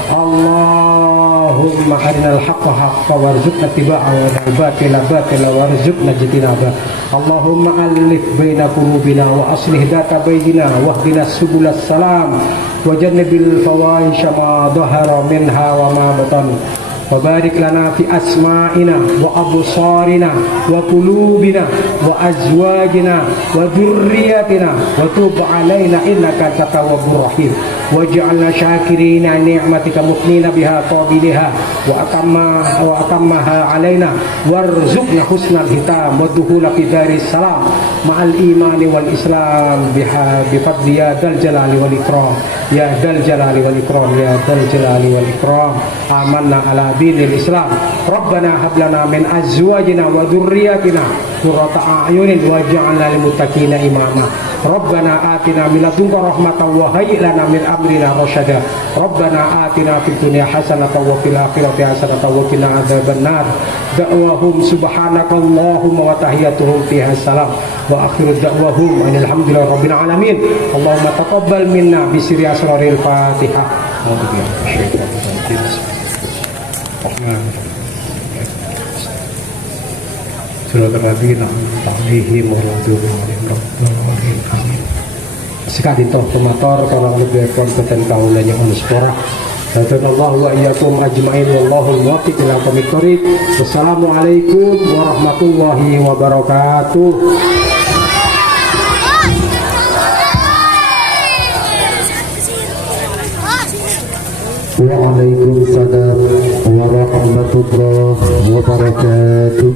Allahumma arinal haqqa haqqa warzuqna ittiba'ahu wa arinal batila batila warzuqna ijtinaba. Allahumma alif baina qulubina wa aslih data bainina wahdina subulas salam wa jannibil fawahisha ma dhahara minha wa ma batan. Wabarik lana fi asma'ina wa absarina wa qulubina wa azwajina wa dhurriyyatina wa tub alaina innaka antat tawwabur rahim. Waj'alna syakirina ni'matika muthnina biha qabiliha wa atammaha alaina warzuqna husnal hitam wa dukhula fi daris salam ma'al imani wal islam biha bifadli ya dal jalali wal ikram ya dal jalali wal ikram ya dal jalali wal ikram. Amanna ala dinil islam. Rabbana hab lana min azwajina wa dhurriyyatina qurrata a'yunin waj'alna lil muttaqina imama. Rabbana atina min ladunka rahmatan wa hayyi lana min amrina rasyada. Rabbana atina fid dunya hasanatan wa fil akhirati hasanatan wa qina adzabannar. Da'wahum subhanakallahumma wa tahiyyatuhum fiha salam wa akhiru da'wahum alhamdulillahi rabbil alamin. Allahumma taqabbal minna bi sirri asraril Fatihah. Sekali toh pemator kalau lebih kompeten kaulanya unsura. Allahu wa iyyakum ajmain wallahu muwaffiq ila aqwamit thoriq. Wassalamualaikum warahmatullahi wabarakatuh. Waalaikumsalam warahmatullahi wabarakatuh.